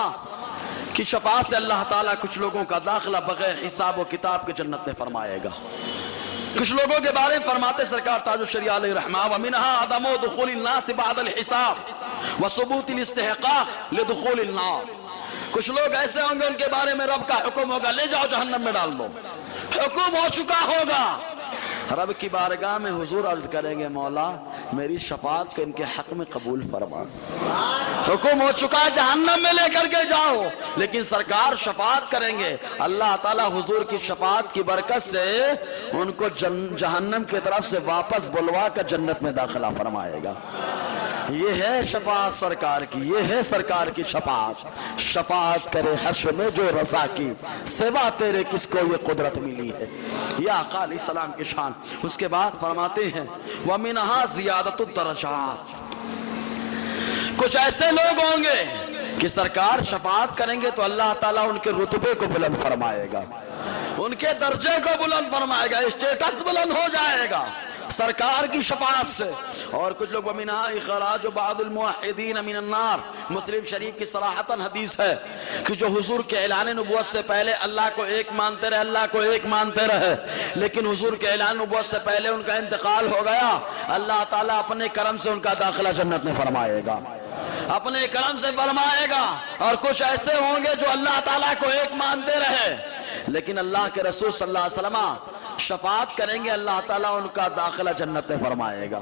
کی شفاعت سے اللہ تعالیٰ کچھ لوگوں کا داخلہ بغیر حساب و کتاب کے جنت میں فرمائے گا. کچھ لوگوں کے بارے میں فرماتے سرکار تاج الشریعہ علیہ رحمہ وَمِنْهَا عَدَمُ دُخُولِ النَّاسِ بَعْدَ الْحِسَابِ وَثُبُوتِ الْإِسْتِحْقَاقِ لِدُخُولِ النَّارِ. کچھ لوگ ایسے ہوں گے ان کے بارے میں رب کا حکم ہوگا لے جاؤ جہنم میں ڈال دو. حکم ہو چکا ہوگا. رب کی بارگاہ میں حضور عرض کریں گے مولا میری شفاعت کو ان کے حق میں قبول فرما. حکم ہو چکا جہنم میں لے کر کے جاؤ, لیکن سرکار شفاعت کریں گے. اللہ تعالیٰ حضور کی شفاعت کی برکت سے ان کو جہنم کی طرف سے واپس بلوا کر جنت میں داخلہ فرمائے گا. یہ ہے شفاعت سرکار کی, یہ ہے سرکار کی شفاعت. شفاعت کرے حشر میں جو رضا کی, سوا تیرے کس کو یہ قدرت ملی ہے. یہ آقا علیہ السلام کی شان. اس کے بعد فرماتے ہیں وَمِنْهَا زِيَادَةُ الدَّرَجَاتِ. کچھ ایسے لوگ ہوں گے کہ سرکار شفاعت کریں گے تو اللہ تعالیٰ ان کے رتبے کو بلند فرمائے گا, ان کے درجے کو بلند فرمائے گا, اسٹیٹس بلند ہو جائے گا سرکار کی شفاعت سے. اور کچھ لوگ وَمِنْهَا إِخْرَاجُ بَعْضِ الْمُوَحِّدِينَ مِنَ النَّارِ. مسلم شریف کی صراحتاً حدیث ہے کہ جو حضور کے اعلان نبوت سے پہلے اللہ کو ایک مانتے رہے, اللہ کو ایک مانتے رہے, لیکن حضور کے اعلان نبوت سے پہلے ان کا انتقال ہو گیا, اللہ تعالیٰ اپنے کرم سے ان کا داخلہ جنت میں فرمائے گا, اپنے کرم سے فرمائے گا. اور کچھ ایسے ہوں گے جو اللہ تعالیٰ کو ایک مانتے رہے, لیکن اللہ کے رسول صلی اللہ علیہ وسلم شفاعت کریں گے, اللہ تعالیٰ ان کا داخلہ جنت میں فرمائے گا.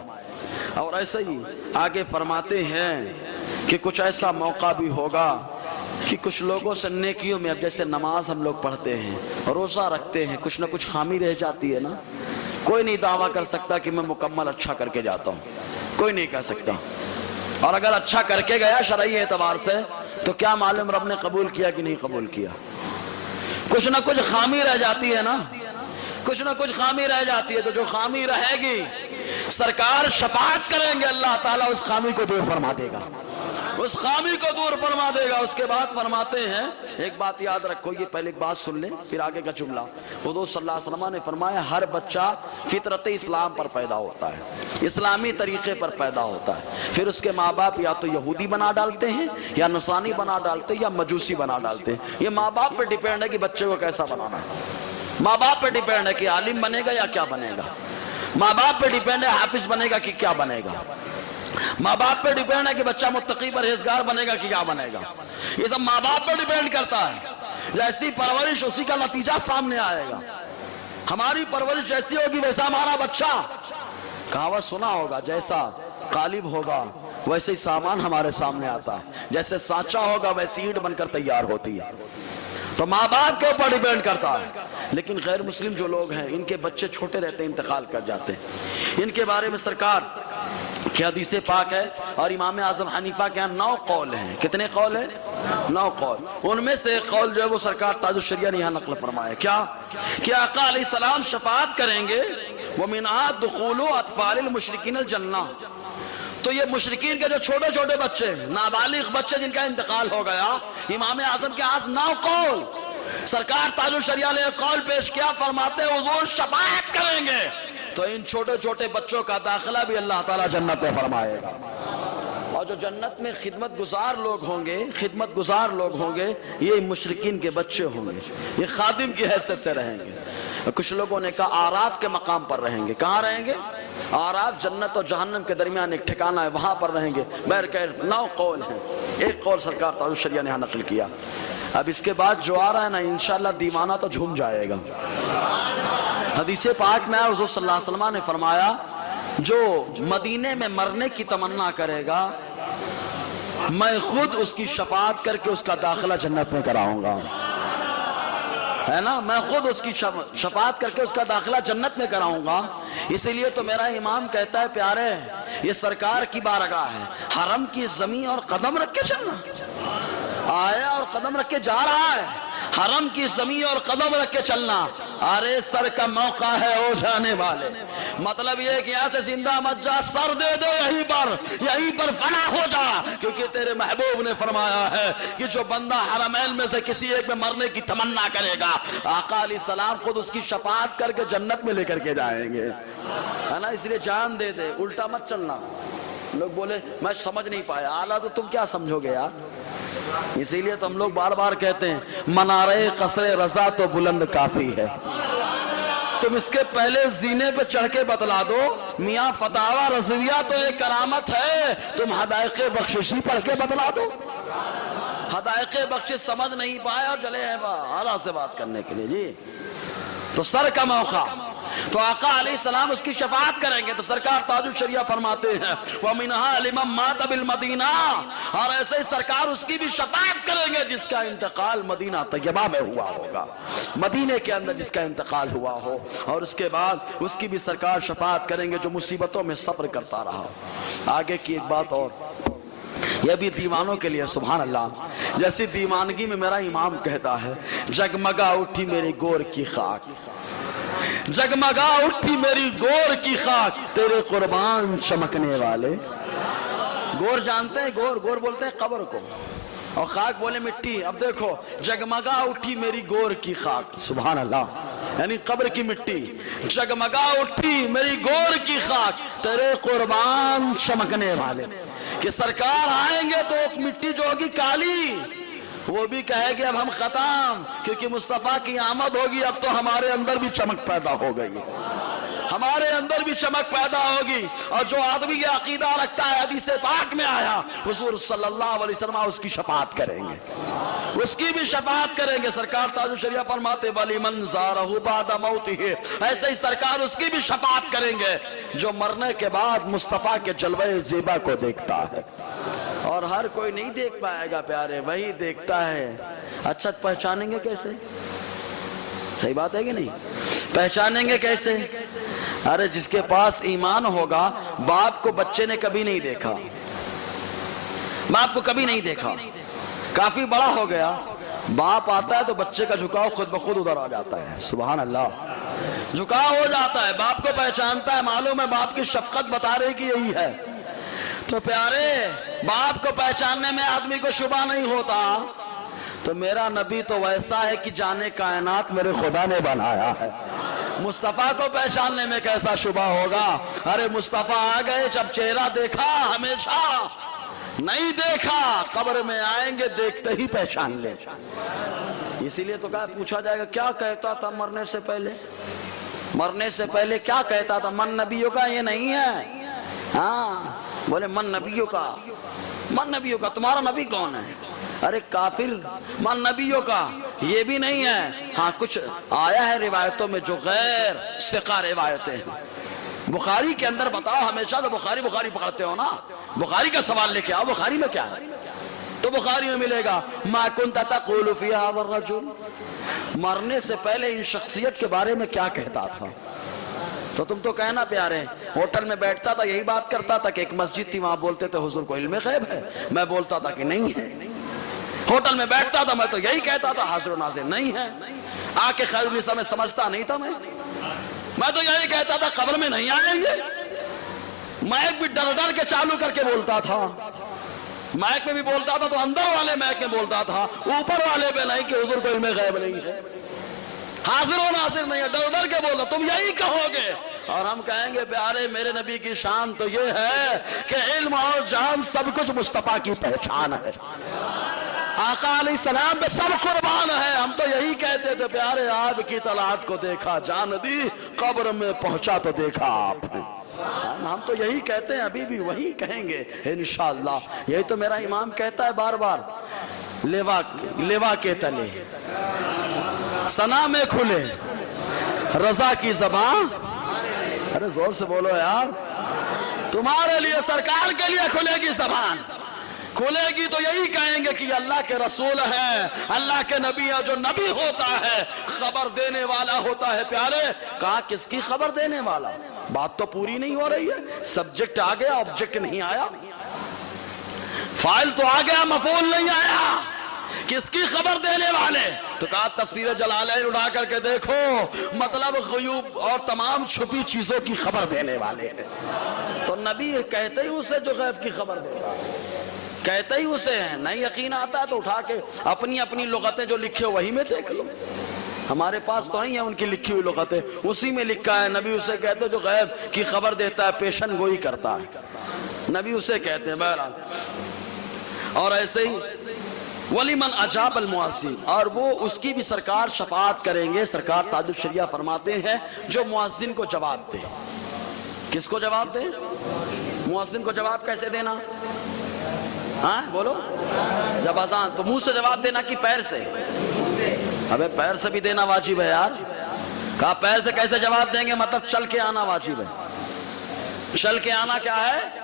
اور ایسے ہی آگے فرماتے ہیں کہ کچھ ایسا موقع بھی ہوگا کہ کچھ لوگوں سے نیکیوں میں, اب جیسے نماز ہم لوگ پڑھتے ہیں, روزہ رکھتے ہیں, کچھ نہ کچھ خامی رہ جاتی ہے نا. کوئی نہیں دعویٰ کر سکتا کہ میں مکمل اچھا کر کے جاتا ہوں, کوئی نہیں کہہ سکتا. اور اگر اچھا کر کے گیا شرعی اعتبار سے تو کیا معلوم رب نے قبول کیا کہ نہیں قبول کیا. کچھ نہ کچھ خامی رہ جاتی ہے نا, کچھ نہ کچھ خامی رہ جاتی ہے. تو جو خامی رہے گی سرکار شفاعت کریں گے, اللہ تعالیٰ اس خامی کو دور فرما دے گا, اس خامی کو دور فرما دے گا. اس کے بعد فرماتے ہیں ایک بات یاد رکھو, یہ پہلے ایک بات سن لیں پھر آگے کا جملہ. حضور صلی اللہ علیہ وسلم نے فرمایا ہر بچہ فطرت اسلام پر پیدا ہوتا ہے, اسلامی طریقے پر پیدا ہوتا ہے. پھر اس کے ماں باپ یا تو یہودی بنا ڈالتے ہیں, یا نصرانی بنا ڈالتے ہیں, یا مجوسی بنا ڈالتے ہیں. یہ ماں باپ پر ڈیپینڈ ہے کہ بچے کو کیسا بنانا ہے. ماں باپ پہ ڈیپینڈ ہے کہ عالم بنے گا یا کیا بنے گا. ماں باپ پہ ڈیپینڈ ہے حافظ بنے گا کہ کیا بنے گا. ماں باپ پہ ڈیپینڈ ہے کہ بچہ متقی پرہیزگار بنے گا کہ کیا بنے گا. یہ سب ماں باپ پہ ڈیپینڈ کرتا ہے. جیسی پرورش اسی کا نتیجہ سامنے آئے گا. ہماری پرورش جیسی ہوگی ویسا ہمارا بچہ. کہاوت سنا ہوگا جیسا قالب ہوگا ویسے ہی سامان ہمارے سامنے آتا ہے, جیسے سانچا ہوگا ویسی اینٹ بن کر تیار ہوتی ہے. تو ماں باپ کے اوپر ڈیپینڈ کرتا ہے. لیکن غیر مسلم جو لوگ ہیں ان کے بچے چھوٹے رہتے ہیں, انتقال کر جاتے ہیں. ان کے بارے میں سرکار کی حدیث پاک ہے, اور امام اعظم حنیفہ کے یہاں 9 قول ہیں. کتنے قول ہیں؟ 9 قول. ان میں سے ایک قول جو ہے وہ سرکار تاج الشریعہ نے یہاں نقل فرمایا. کیا کہ آقا علیہ السلام شفاعت کریں گے وَمِنْهَا دُخُولُ أَطْفَالِ الْمُشْرِكِينَ الْجَنَّةِ. تو یہ مشرکین کے جو چھوٹے چھوٹے بچے، نابالغ بچے جن کا انتقال ہو گیا، امام اعظم کے آج 9 قول. سرکار تاج الشریعہ نے ایک قول پیش کیا، فرماتے حضور شفاعت کریں گے تو ان چھوٹے چھوٹے بچوں کا داخلہ بھی اللہ تعالیٰ جنت میں فرمائے گا. اور جو جنت میں خدمت گزار لوگ ہوں گے یہ مشرکین کے بچے ہوں گے، یہ خادم کی حیثیت سے رہیں گے. کچھ لوگوں نے کہا آراف کے مقام پر رہیں گے. کہاں رہیں گے؟ آراف جنت اور جہنم کے درمیان ایک ٹھکانہ ہے، وہاں پر رہیں گے. بہرکیف 9 قول ہیں. ایک قول سرکار تاج الشریعہ نے یہاں نقل کیا. اب اس کے بعد جو آ رہا ہے نا، انشاءاللہ دیوانہ تو جھوم جائے گا. حدیث پاک میں حضور صلی اللہ علیہ وسلم نے فرمایا جو مدینے میں مرنے کی تمنا کرے گا میں خود اس کی شفاعت کر کے اس کا داخلہ جنت میں کراؤں گا. ہے نا، میں خود اس کی شفاعت کر کے اس کا داخلہ جنت میں کراؤں گا. اسی لیے تو میرا امام کہتا ہے پیارے یہ سرکار کی بارگاہ ہے، حرم کی زمین اور قدم رکھ کے چلنا. آیا اور قدم رکھ کے جا رہا ہے، حرم کی زمین اور قدم رکھ کے چلنا. ارے سر کا موقع ہے ہو جانے والے. مطلب یہ کہ یہاں سے زندہ مت جا، سر دے دے یہیں پر فنا ہو جا، کیونکہ تیرے محبوب نے فرمایا ہے کہ جو بندہ حرمین میں سے کسی ایک میں مرنے کی تمنا کرے گا آقا علیہ السلام خود اس کی شفاعت کر کے جنت میں لے کر کے جائیں گے. ہے نا، اس لیے جان دے دے، الٹا مت چلنا. لوگ بولے میں سمجھ نہیں پایا. اعلیٰ تو تم کیا سمجھو گے یار. اسی لیے تو ہم لوگ بار بار کہتے ہیں منارے قصر رضا تو بلند کافی ہے. تم اس کے پہلے زینے پہ چڑھ کے بتلا دو میاں فتاوی رضویہ تو ایک کرامت ہے، تم حدائق بخششی پڑھ کے بتلا دو. حدائق بخشش سمجھ نہیں پایا، چلے ہیں اعلیٰ سے بات کرنے کے لیے. جی تو سر کا موقع تو آقا علیہ السلام اس کی شفاعت کریں گے. تو سرکار تاج الشریعہ فرماتے ہیں وَمِنْهَا لِمَنْ مَاتَ بِالْمَدِينَةِ، اور ایسے ہی سرکار اس کی بھی شفاعت کریں گے جس کا انتقال مدینہ طیبہ میں ہوا ہوگا، مدینے کے اندر جس کا انتقال ہوا ہو. اور اس کے بعد اس کی بھی سرکار شفاعت کریں گے جو مصیبتوں میں صبر کرتا رہا. آگے کی ایک بات اور، یہ بھی دیوانوں کے لیے سبحان اللہ. جیسی دیوانگی میں میرا امام کہتا ہے جگمگا اٹھی میری گور کی خاک، جگمگا اٹھی میری گور کی خاک، تیرے قربان چمکنے والے. گور جانتے ہیں، گور بولتے ہیں قبر کو، اور خاک بولے مٹی. اب دیکھو جگمگا اٹھی میری گور کی خاک، سبحان اللہ، یعنی قبر کی مٹی. جگمگا اٹھی میری گور کی خاک، تیرے قربان چمکنے والے. کہ سرکار آئیں گے تو مٹی جو ہوگی کالی وہ بھی کہے گی اب ہم ختم، کیونکہ مصطفیٰ کی آمد ہوگی. اب تو ہمارے اندر بھی چمک پیدا ہو گئی، ہمارے اندر بھی چمک پیدا ہوگی. اور جو آدمی یہ عقیدہ رکھتا ہے، حدیث پاک میں آیا حضور صلی اللہ علیہ وسلم اس کی شفاعت کریں گے، اس کی بھی شفاعت کریں گے. سرکار تاج الشریعہ فرماتے وَلِمَنْ زَارَهُ بَعْدَ مَوْتِهِ، ایسے ہی سرکار اس کی بھی شفاعت کریں گے جو مرنے کے بعد مصطفیٰ کے جلوہ زیبا کو دیکھتا ہے. اور ہر کوئی نہیں دیکھ پائے گا پیارے، وہی دیکھتا ہے. اچھا پہچانیں گے کیسے؟ صحیح بات ہے کہ نہیں؟ پہچانیں گے کیسے؟ ارے جس کے پاس ایمان ہوگا، باپ کو بچے نے کبھی نہیں دیکھا، باپ کو کبھی نہیں دیکھا، کافی بڑا ہو گیا، باپ آتا ہے تو بچے کا جھکاؤ خود بخود ادھر آ جاتا ہے. سبحان اللہ، جھکاؤ ہو جاتا ہے، باپ کو پہچانتا ہے، معلوم ہے باپ کی شفقت بتا رہی کہ یہی ہے. تو پیارے باپ کو پہچاننے میں آدمی کو شبہ نہیں ہوتا. تو میرا نبی تو ویسا ہے کہ جانے کائنات میرے خدا نے بنایا ہے. مصطفیٰ کو پہچاننے میں کیسا شبہ ہوگا؟ ارے مصطفیٰ آ گئے، جب چہرہ دیکھا ہمیشہ نہیں دیکھا، قبر میں آئیں گے دیکھتے ہی پہچان لے. اسی لیے تو کہا پوچھا جائے گا کیا کہتا تھا مرنے سے پہلے، مرنے سے پہلے کیا کہتا تھا؟ من نبیوں کا یہ نہیں ہے. ہاں بولے من نبیوں کا، من نبیوں کا، تمہارا نبی کون ہے؟ ارے کافر، من نبیوں کا یہ بھی نہیں ہے. ہاں کچھ آیا ہے روایتوں میں جو غیر ثقہ روایتیں ہیں. بخاری کے اندر بتاؤ، ہمیشہ تو بخاری پکڑتے ہو نا، بخاری کا سوال لے کے آؤ، بخاری میں کیا ہے؟ تو بخاری میں ملے گا ما کنت تقول فی ھذا الرجل، مرنے سے پہلے ان شخصیت کے بارے میں کیا کہتا تھا. تو تم تو کہنا پیارے، ہوٹل میں بیٹھتا تھا یہی بات کرتا تھا کہ ایک مسجد تھی وہاں بولتے تھے حضور کو علم غیب ہے، میں بولتا تھا کہ نہیں ہے. ہوٹل میں بیٹھتا تھا میں تو یہی کہتا تھا حاضر و ناظر نہیں ہے. آ کے خیر النساء میں سمجھتا نہیں تھا میں تو یہی کہتا تھا قبر میں نہیں آئیں گے. مائک بھی ڈر ڈر کے چالو کر کے بولتا تھا. مائک میں بھی بولتا تھا تو اندر والے مائک میں بولتا تھا, اوپر والے پہ نہیں کہ حضور کو علم غیب نہیں ہے, حاضر و ناظر نہیں ہے, ڈر ڈر کے بولتا. تم یہی کہو گے اور ہم کہیں گے پیارے میرے نبی کی شان تو یہ ہے کہ علم اور جان سب کچھ مصطفیٰ کی پہچان ہے. آقا علیہ السلام پہ سب قربان ہے. ہم تو یہی کہتے تھے پیارے آپ کی طلعت کو دیکھا جان دی, قبر میں پہنچا تو دیکھا آپ نے. ہم تو یہی کہتے ہیں, ابھی بھی وہی کہیں گے انشاءاللہ. یہی تو میرا امام کہتا ہے بار بار, لیوا کے تلے ثنا میں کھلے رضا کی زبان. ارے زور سے بولو یار, تمہارے لیے سرکار کے لیے کھلے گی زبان. کھلے گی تو یہی کہیں گے کہ یہ اللہ کے رسول ہیں, اللہ کے نبی ہے. جو نبی ہوتا ہے خبر دینے والا ہوتا ہے. پیارے کہا کس کی خبر دینے والا؟ بات تو پوری نہیں ہو رہی ہے. سبجیکٹ آ گیا, آبجیکٹ نہیں آیا. فائل تو آ گیا, مفعول نہیں آیا. کس کی خبر دینے والے؟ تو کہا تفسیر جلالین اڑا کر کے دیکھو, مطلب غیوب اور تمام چھپی چیزوں کی خبر دینے والے ہیں. تو نبی کہتے ہی اسے جو غیب کی خبر دے گا, کہتے ہی اسے ہیں. نہیں یقین آتا ہے تو اٹھا کے اپنی اپنی لغتیں جو لکھے وہی میں دیکھ لو. ہمارے پاس تو ہی ہیں ان کی لکھی ہوئی لغتیں, اسی میں لکھا ہے. نبی اسے کہتے جو غیب کی خبر دیتا ہے, پیشن گوئی کرتا ہے, نبی اسے کہتے ہیں. بہرحال اور ایسے ہی وَلِمَنْ أَجَابَ الْمُؤَذِّنَ, اور وہ اس کی بھی سرکار شفاعت کریں گے. سرکار تاج الشریعہ فرماتے ہیں جو مؤذن کو جواب دے. کس کو جواب دے؟ مؤذن کو جواب کیسے دینا؟ ہاں بولو. جب اذان تو منہ سے جواب دینا کہ پیر سے؟ ابے پیر سے بھی دینا واجب ہے یار. کہا پیر سے کیسے جواب دیں گے؟ مطلب چل کے آنا واجب ہے. چل کے آنا کیا ہے؟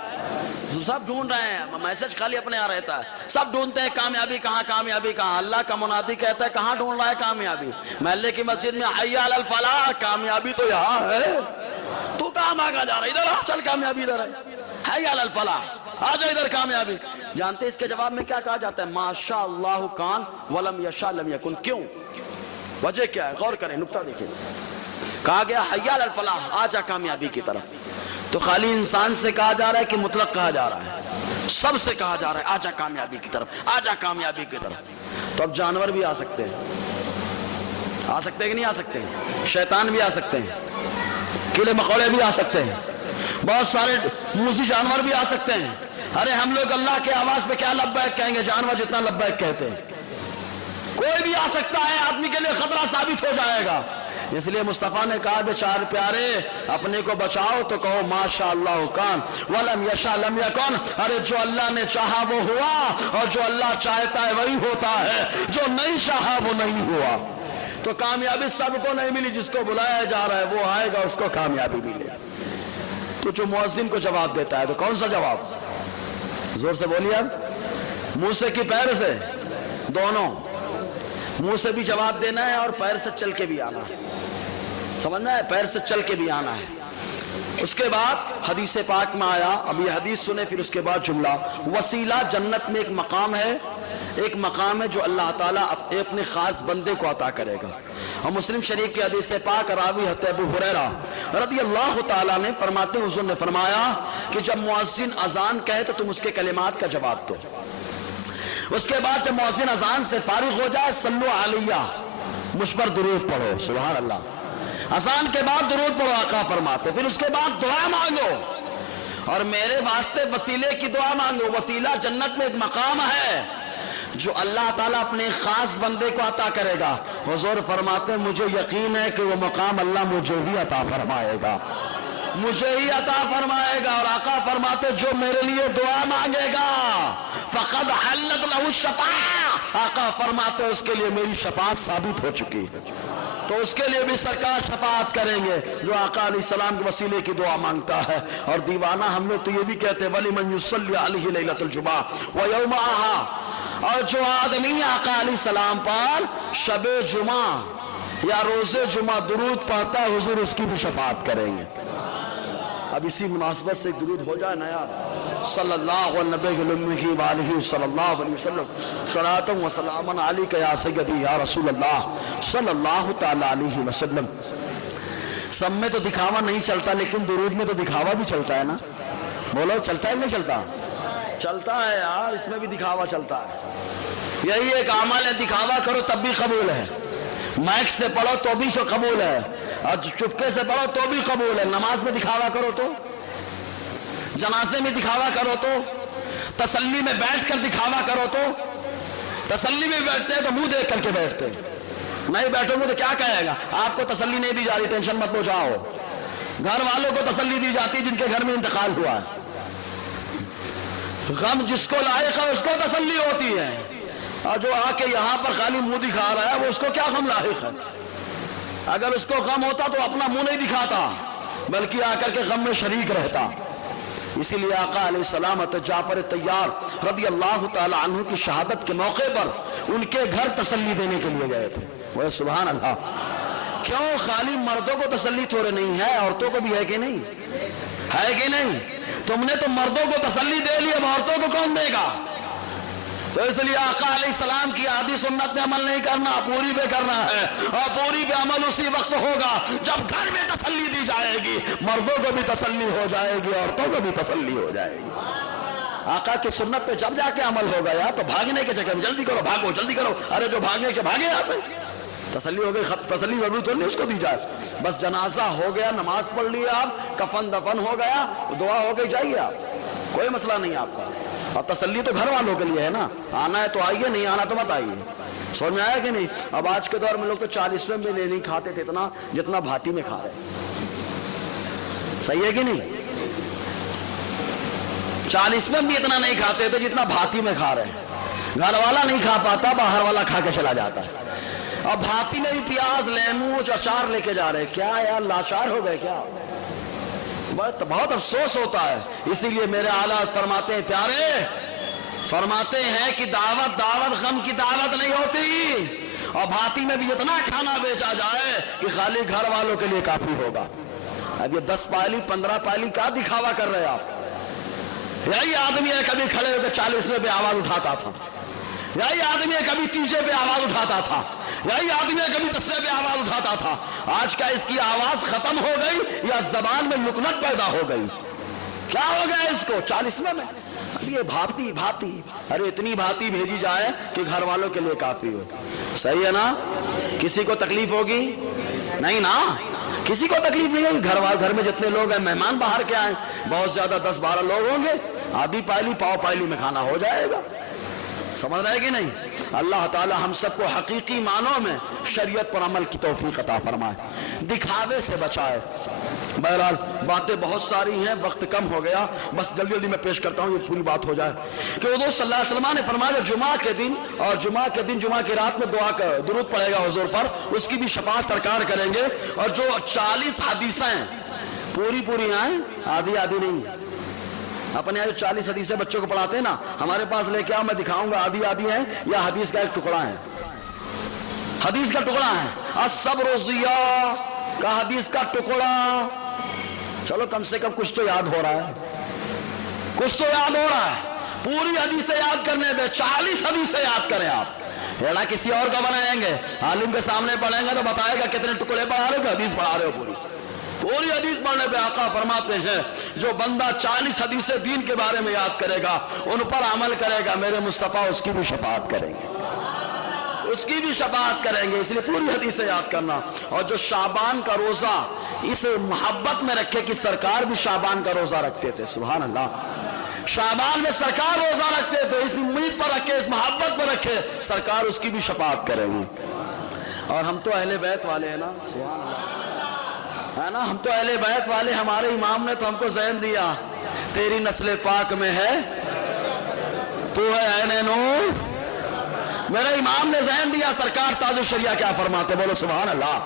سب ڈھونڈ رہے ہیں, میسج خالی اپنے یہاں رہتا ہے. سب ڈھونڈتے ہیں کامیابی کہاں, کامیابی کہاں. اللہ کا منادی کہتا ہے کہاں ڈھونڈ رہا ہے کامیابی؟ محلے کی مسجد میں حی علی الفلاح, کامیابی تو یہاں ہے. تو کہاں مانگا جا رہا ہے؟ ادھر آ, چل کامیابی ادھر ہے. حی علی الفلاح, آ جا ادھر کامیابی. جانتے اس کے جواب میں کیا کہا جاتا ہے؟ ماشاء اللہ کان ولم یشاء لم یکن. کیوں؟ وجہ کیا ہے؟ غور کریں, نکتہ دیکھیں. کہا گیا حی علی الفلاح, آ جا کامیابی کی طرف. تو خالی انسان سے کہا جا رہا ہے کہ مطلق کہا جا رہا ہے؟ سب سے کہا جا رہا ہے آ جا کامیابی کی طرف, آ جا کامیابی کی طرف. تو اب جانور بھی آ سکتے ہیں, آ سکتے ہیں کہ نہیں آ سکتے ہیں؟ شیطان بھی آ سکتے ہیں, کیڑے مکوڑے بھی آ سکتے ہیں, بہت سارے موذی جانور بھی آ سکتے ہیں. ارے ہم لوگ اللہ کے آواز پہ کیا لبیک کہیں گے, جانور جتنا لبیک کہتے ہیں. کوئی بھی آ سکتا ہے, آدمی کے لیے خطرہ ثابت ہو جائے گا. اس لیے مصطفیٰ نے کہا بیچار پیارے اپنے کو بچاؤ تو کہو ماشاء اللہ کان ولم یشاء لم یکن. ارے جو اللہ نے چاہا وہ ہوا, اور جو اللہ چاہتا ہے وہی ہوتا ہے, جو نہیں چاہا وہ نہیں ہوا. تو کامیابی سب کو نہیں ملی, جس کو بلایا جا رہا ہے وہ آئے گا, اس کو کامیابی ملے. تو جو مؤذن کو جواب دیتا ہے تو کون سا جواب؟ زور سے بولیے. اب منہ سے کی پیر سے؟ دونوں. منہ سے بھی جواب دینا ہے اور پیر سے چل کے بھی آنا ہے. سمجھنا ہے؟ پیر سے چل کے بھی آنا ہے. اس کے بعد حدیث پاک میں آیا, اب یہ حدیث سنے پھر اس کے بعد جملہ. وسیلہ جنت میں ایک مقام ہے, ایک مقام ہے جو اللہ تعالیٰ اپنے خاص بندے کو عطا کرے گا. اور مسلم شریف کی حدیث پاک راوی حضرت ابو ہریرہ رضی اللہ تعالیٰ نے فرماتے, حضور نے فرمایا کہ جب مؤذن اذان کہے تو تم اس کے کلمات کا جواب دو. اس کے بعد جب مؤذن اذان سے فارغ ہو جائے, صلو علیہ, مجھ پر درود پڑھو. سبحان اللہ. اذان کے بعد درود پڑھو آقا فرماتے. پھر اس کے بعد دعا مانگو, اور میرے واسطے وسیلے کی دعا مانگو. وسیلہ جنت میں ایک مقام ہے جو اللہ تعالیٰ اپنے خاص بندے کو عطا کرے گا. حضور فرماتے مجھے یقین ہے کہ وہ مقام اللہ مجھے ہی عطا فرمائے گا, مجھے ہی عطا فرمائے گا. اور آقا فرماتے جو میرے لیے دعا مانگے گا فقد حلت لہ الشفاعۃ, آقا فرماتے اس کے لیے میری شفاعت ثابت ہو چکی ہے. تو اس کے لیے بھی سرکار شفاعت کریں گے جو آقا علیہ السلام کے وسیلے کی دعا مانگتا ہے. اور دیوانہ ہم لوگ تو یہ بھی کہتے ہیں وَلِمَنْ يُصَلِّ عَلَيْهِ لَيْلَةُ الْجُمْعَةِ وَيَوْمَهَا, اور جو آدمی آقا علیہ السلام پر شب جمعہ یا روز جمعہ درود پڑھتا ہے, حضور اس کی بھی شفاعت کریں گے. اب اسی مناسبت سے درود ہو جائے نا یار، صلی اللہ علیہ وسلم، صلاۃ و سلام علیک یا سیدی یا رسول اللہ صلی اللہ تعالی علیہ وسلم۔ سب میں تو دکھاوا نہیں چلتا، لیکن درود میں تو دکھاوا بھی چلتا ہے نا، بولو چلتا ہے نہیں چلتا؟ چلتا ہے یار، اس میں بھی دکھاوا چلتا ہے۔ یہی ایک عمل ہے، دکھاوا کرو تب بھی قبول ہے، مائک سے پڑھو تو بھی قبول ہے، اور چپکے سے پڑھو تو بھی قبول ہے۔ نماز میں دکھاوا کرو تو، جنازے میں دکھاوا کرو تو، تسلی میں بیٹھ کر دکھاوا کرو تو، تسلی میں بیٹھتے ہیں تو منہ دیکھ کر کے بیٹھتے ہیں، نہیں بیٹھو گے تو کیا کہے گا؟ آپ کو تسلی نہیں دی جا رہی، ٹینشن مت لو، جاؤ۔ گھر والوں کو تسلی دی جاتی جن کے گھر میں انتقال ہوا ہے، غم جس کو لائق ہے اس کو تسلی ہوتی ہے، اور جو آ کے یہاں پر خالی منہ دکھا رہا ہے وہ اس کو کیا غم لاحق ہے؟ اگر اس کو غم ہوتا تو اپنا منہ نہیں دکھاتا، بلکہ آ کر کے غم میں شریک رہتا۔ اسی لیے آقا علیہ السلام جعفر طیار رضی اللہ تعالی عنہ کی شہادت کے موقع پر ان کے گھر تسلی دینے کے لیے گئے تھے۔ وہ سبحان اللہ، کیوں خالی مردوں کو تسلی تھوڑے نہیں ہے، عورتوں کو بھی ہے کہ نہیں؟ ہے کہ نہیں؟ تم نے تو مردوں کو تسلی دے لی، اب عورتوں کو کون دے گا؟ تو اس لیے آقا علیہ السلام کی عادی سنت پہ عمل نہیں کرنا، پوری پہ کرنا ہے، اور پوری پہ عمل اسی وقت ہوگا جب گھر میں تسلی دی جائے گی، مردوں کو بھی تسلی ہو جائے گی، عورتوں کو بھی تسلی ہو جائے گی۔ آقا کی سنت پہ جب جا کے عمل ہوگا یا تو بھاگنے کے چکر میں جلدی کرو، بھاگو جلدی کرو، ارے جو بھاگنے کے بھاگے یہاں سے، تسلی ہو گئی، تسلی ضرور تو نہیں اس کو دی جائے، بس جنازہ ہو گیا، نماز پڑھ لی آپ، کفن دفن ہو گیا، دعا ہو گئی، جائیے آپ، کوئی مسئلہ نہیں آپ کا۔ اور تسلی تو گھر والوں کے لیے ہے نا، آنا ہے تو آئیے، نہیں آنا تو مت آئیے۔ سمجھ میں آیا کہ نہیں؟ اب آج کے دور میں لوگ تو 40ویں میں نہیں کھاتے تھے اتنا جتنا بھاتی میں کھا رہے، صحیح ہے کہ نہیں؟ 40ویں بھی اتنا نہیں کھاتے تھے جتنا بھاتی میں کھا رہے ہیں۔ گھر والا نہیں کھا پاتا، باہر والا کھا کے چلا جاتا ہے، اور بھاتی میں بھی پیاز لیمو اچار لے کے جا رہے، کیا یار لاچار ہو گئے کیا؟ بہت افسوس ہوتا ہے۔ اسی لیے میرے اعلیٰ فرماتے ہیں، پیارے فرماتے ہیں کہ دعوت غم کی دعوت نہیں ہوتی، اور بھاتی میں بھی اتنا کھانا بیچا جائے کہ خالی گھر والوں کے لیے کافی ہوگا۔ اب یہ 10 پالی 15 پالی کا دکھاوا کر رہے آپ؟ یہی آدمی ہے کبھی کھڑے ہو کے 40ویں پہ آواز اٹھاتا تھا، یہی آدمی ہے کبھی 30 پہ آواز اٹھاتا تھا، یہی آدمی کبھی 10 پہ آواز اٹھاتا تھا۔ آج کا اس کی آواز ختم ہو گئی یا زبان میں لکنت پیدا ہو گئی؟ کیا ہو گیا اس کو 40ویں میں؟ اب یہ بھاتی، ارے اتنی بھاتی بھیجی جائے کہ گھر والوں کے لیے کافی ہو، صحیح ہے نا؟ کسی کو تکلیف ہوگی نہیں نا؟ کسی کو تکلیف نہیں ہوگی، گھر میں جتنے لوگ ہیں، مہمان باہر کے آئیں، بہت زیادہ 10-12 لوگ ہوں گے، آدھی پائلی پاؤ پائلی میں کھانا ہو جائے گا، سمجھ رہے کہ نہیں؟ اللہ تعالی ہم سب کو حقیقی معنوں میں شریعت پر عمل کی توفیق عطا فرمائے، دکھاوے سے بچائے۔ بہرحال باتیں بہت ساری ہیں، وقت کم ہو گیا، بس جلدی جلدی میں پیش کرتا ہوں یہ پوری بات ہو جائے کہ حضور صلی اللہ علیہ وسلم نے فرمایا جمعہ کے دن اور جمعہ کی رات میں دعا کر درود پڑے گا حضور پر، اس کی بھی شفاعت سرکار کریں گے، اور جو 40 حدیثیں پوری آئیں، آدھی نہیں، اپنے یہاں جو 40 حدیثیں بچوں کو پڑھاتے ہیں نا، ہمارے پاس لے کے آؤ، میں دکھاؤں گا آدھی ہیں یا حدیث کا ایک ٹکڑا ہے، حدیث کا ٹکڑا ہے، الصبر ضیاء کا حدیث کا ٹکڑا۔ چلو کم سے کم کچھ تو یاد ہو رہا ہے، پوری حدیثیں یاد کرنے پہ 40 حدیثیں یاد کریں آپ، ایڑا کسی اور کا بنائیں گے، عالم کے سامنے پڑھیں گے تو بتائے گا کتنے ٹکڑے پڑھا رہے ہو کہ حدیث پڑھا رہے ہو۔ پوری حدیث پڑھنے پہ آقا فرماتے ہیں جو بندہ 40 حدیثیں دین کے بارے میں یاد کرے گا، ان پر عمل کرے گا، میرے مصطفیٰ اس کی بھی شفاعت کریں گے، اس لیے پوری حدیثیں یاد کرنا۔ اور جو شعبان کا روزہ اس محبت میں رکھے کہ سرکار بھی شعبان کا روزہ رکھتے تھے، سبحان اللہ، شعبان میں سرکار روزہ رکھتے تھے، اس امید پر رکھے، اس محبت پر رکھے، سرکار اس کی بھی شفاعت کریں گے۔ اور ہم تو اہل بیت والے ہیں نا، سبحان اللہ، ہے نا، ہم تو اہل بیت والے، ہمارے امام نے تو ہم کو ذہن دیا، تیری نسل پاک میں ہے تو ہے عین نور، میرے امام نے ذہن دیا۔ سرکار تاج الشریعہ کیا فرماتے، بولو سبحان اللہ،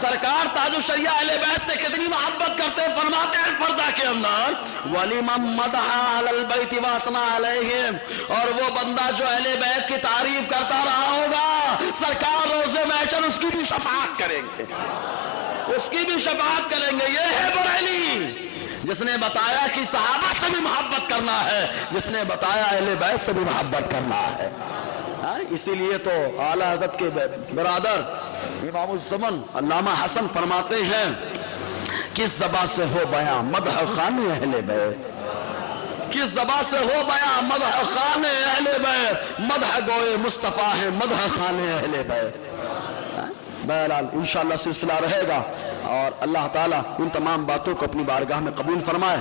سرکار تاج الشریعہ اہل بیت سے کتنی محبت کرتے ہیں، فرماتے ہیں پردہ کے اندر وَلِمَن مَدَحَ عَلَى الْبَيْتِ وَأَثْنَى عَلَيْهِمْ، اور وہ بندہ جو اہل بیت کی تعریف کرتا رہا ہوگا، سرکار روزے محشر اس کی بھی شفاعت کریں گے، اس کی بھی شفاعت کریں گے۔ یہ ہے بریلی، جس جس نے بتایا کہ صحابہ سے بھی محبت کرنا ہے، جس نے بتایا اہل بیت سے بھی محبت کرنا ہے۔ اسی لیے تو اعلیٰ حضرت کے برادر امام الزمن علامہ حسن فرماتے ہیں، کس زبان سے ہو بیاں مدح خان اہل بیت، کس زبان سے ہو بیاں مدح خان اہل بیت، مدح گوئے مصطفیٰ ہے مدح خان اہل بیت۔ بہرحال انشاءاللہ سلسلہ رہے گا، اور اللہ تعالیٰ ان تمام باتوں کو اپنی بارگاہ میں قبول فرمائے۔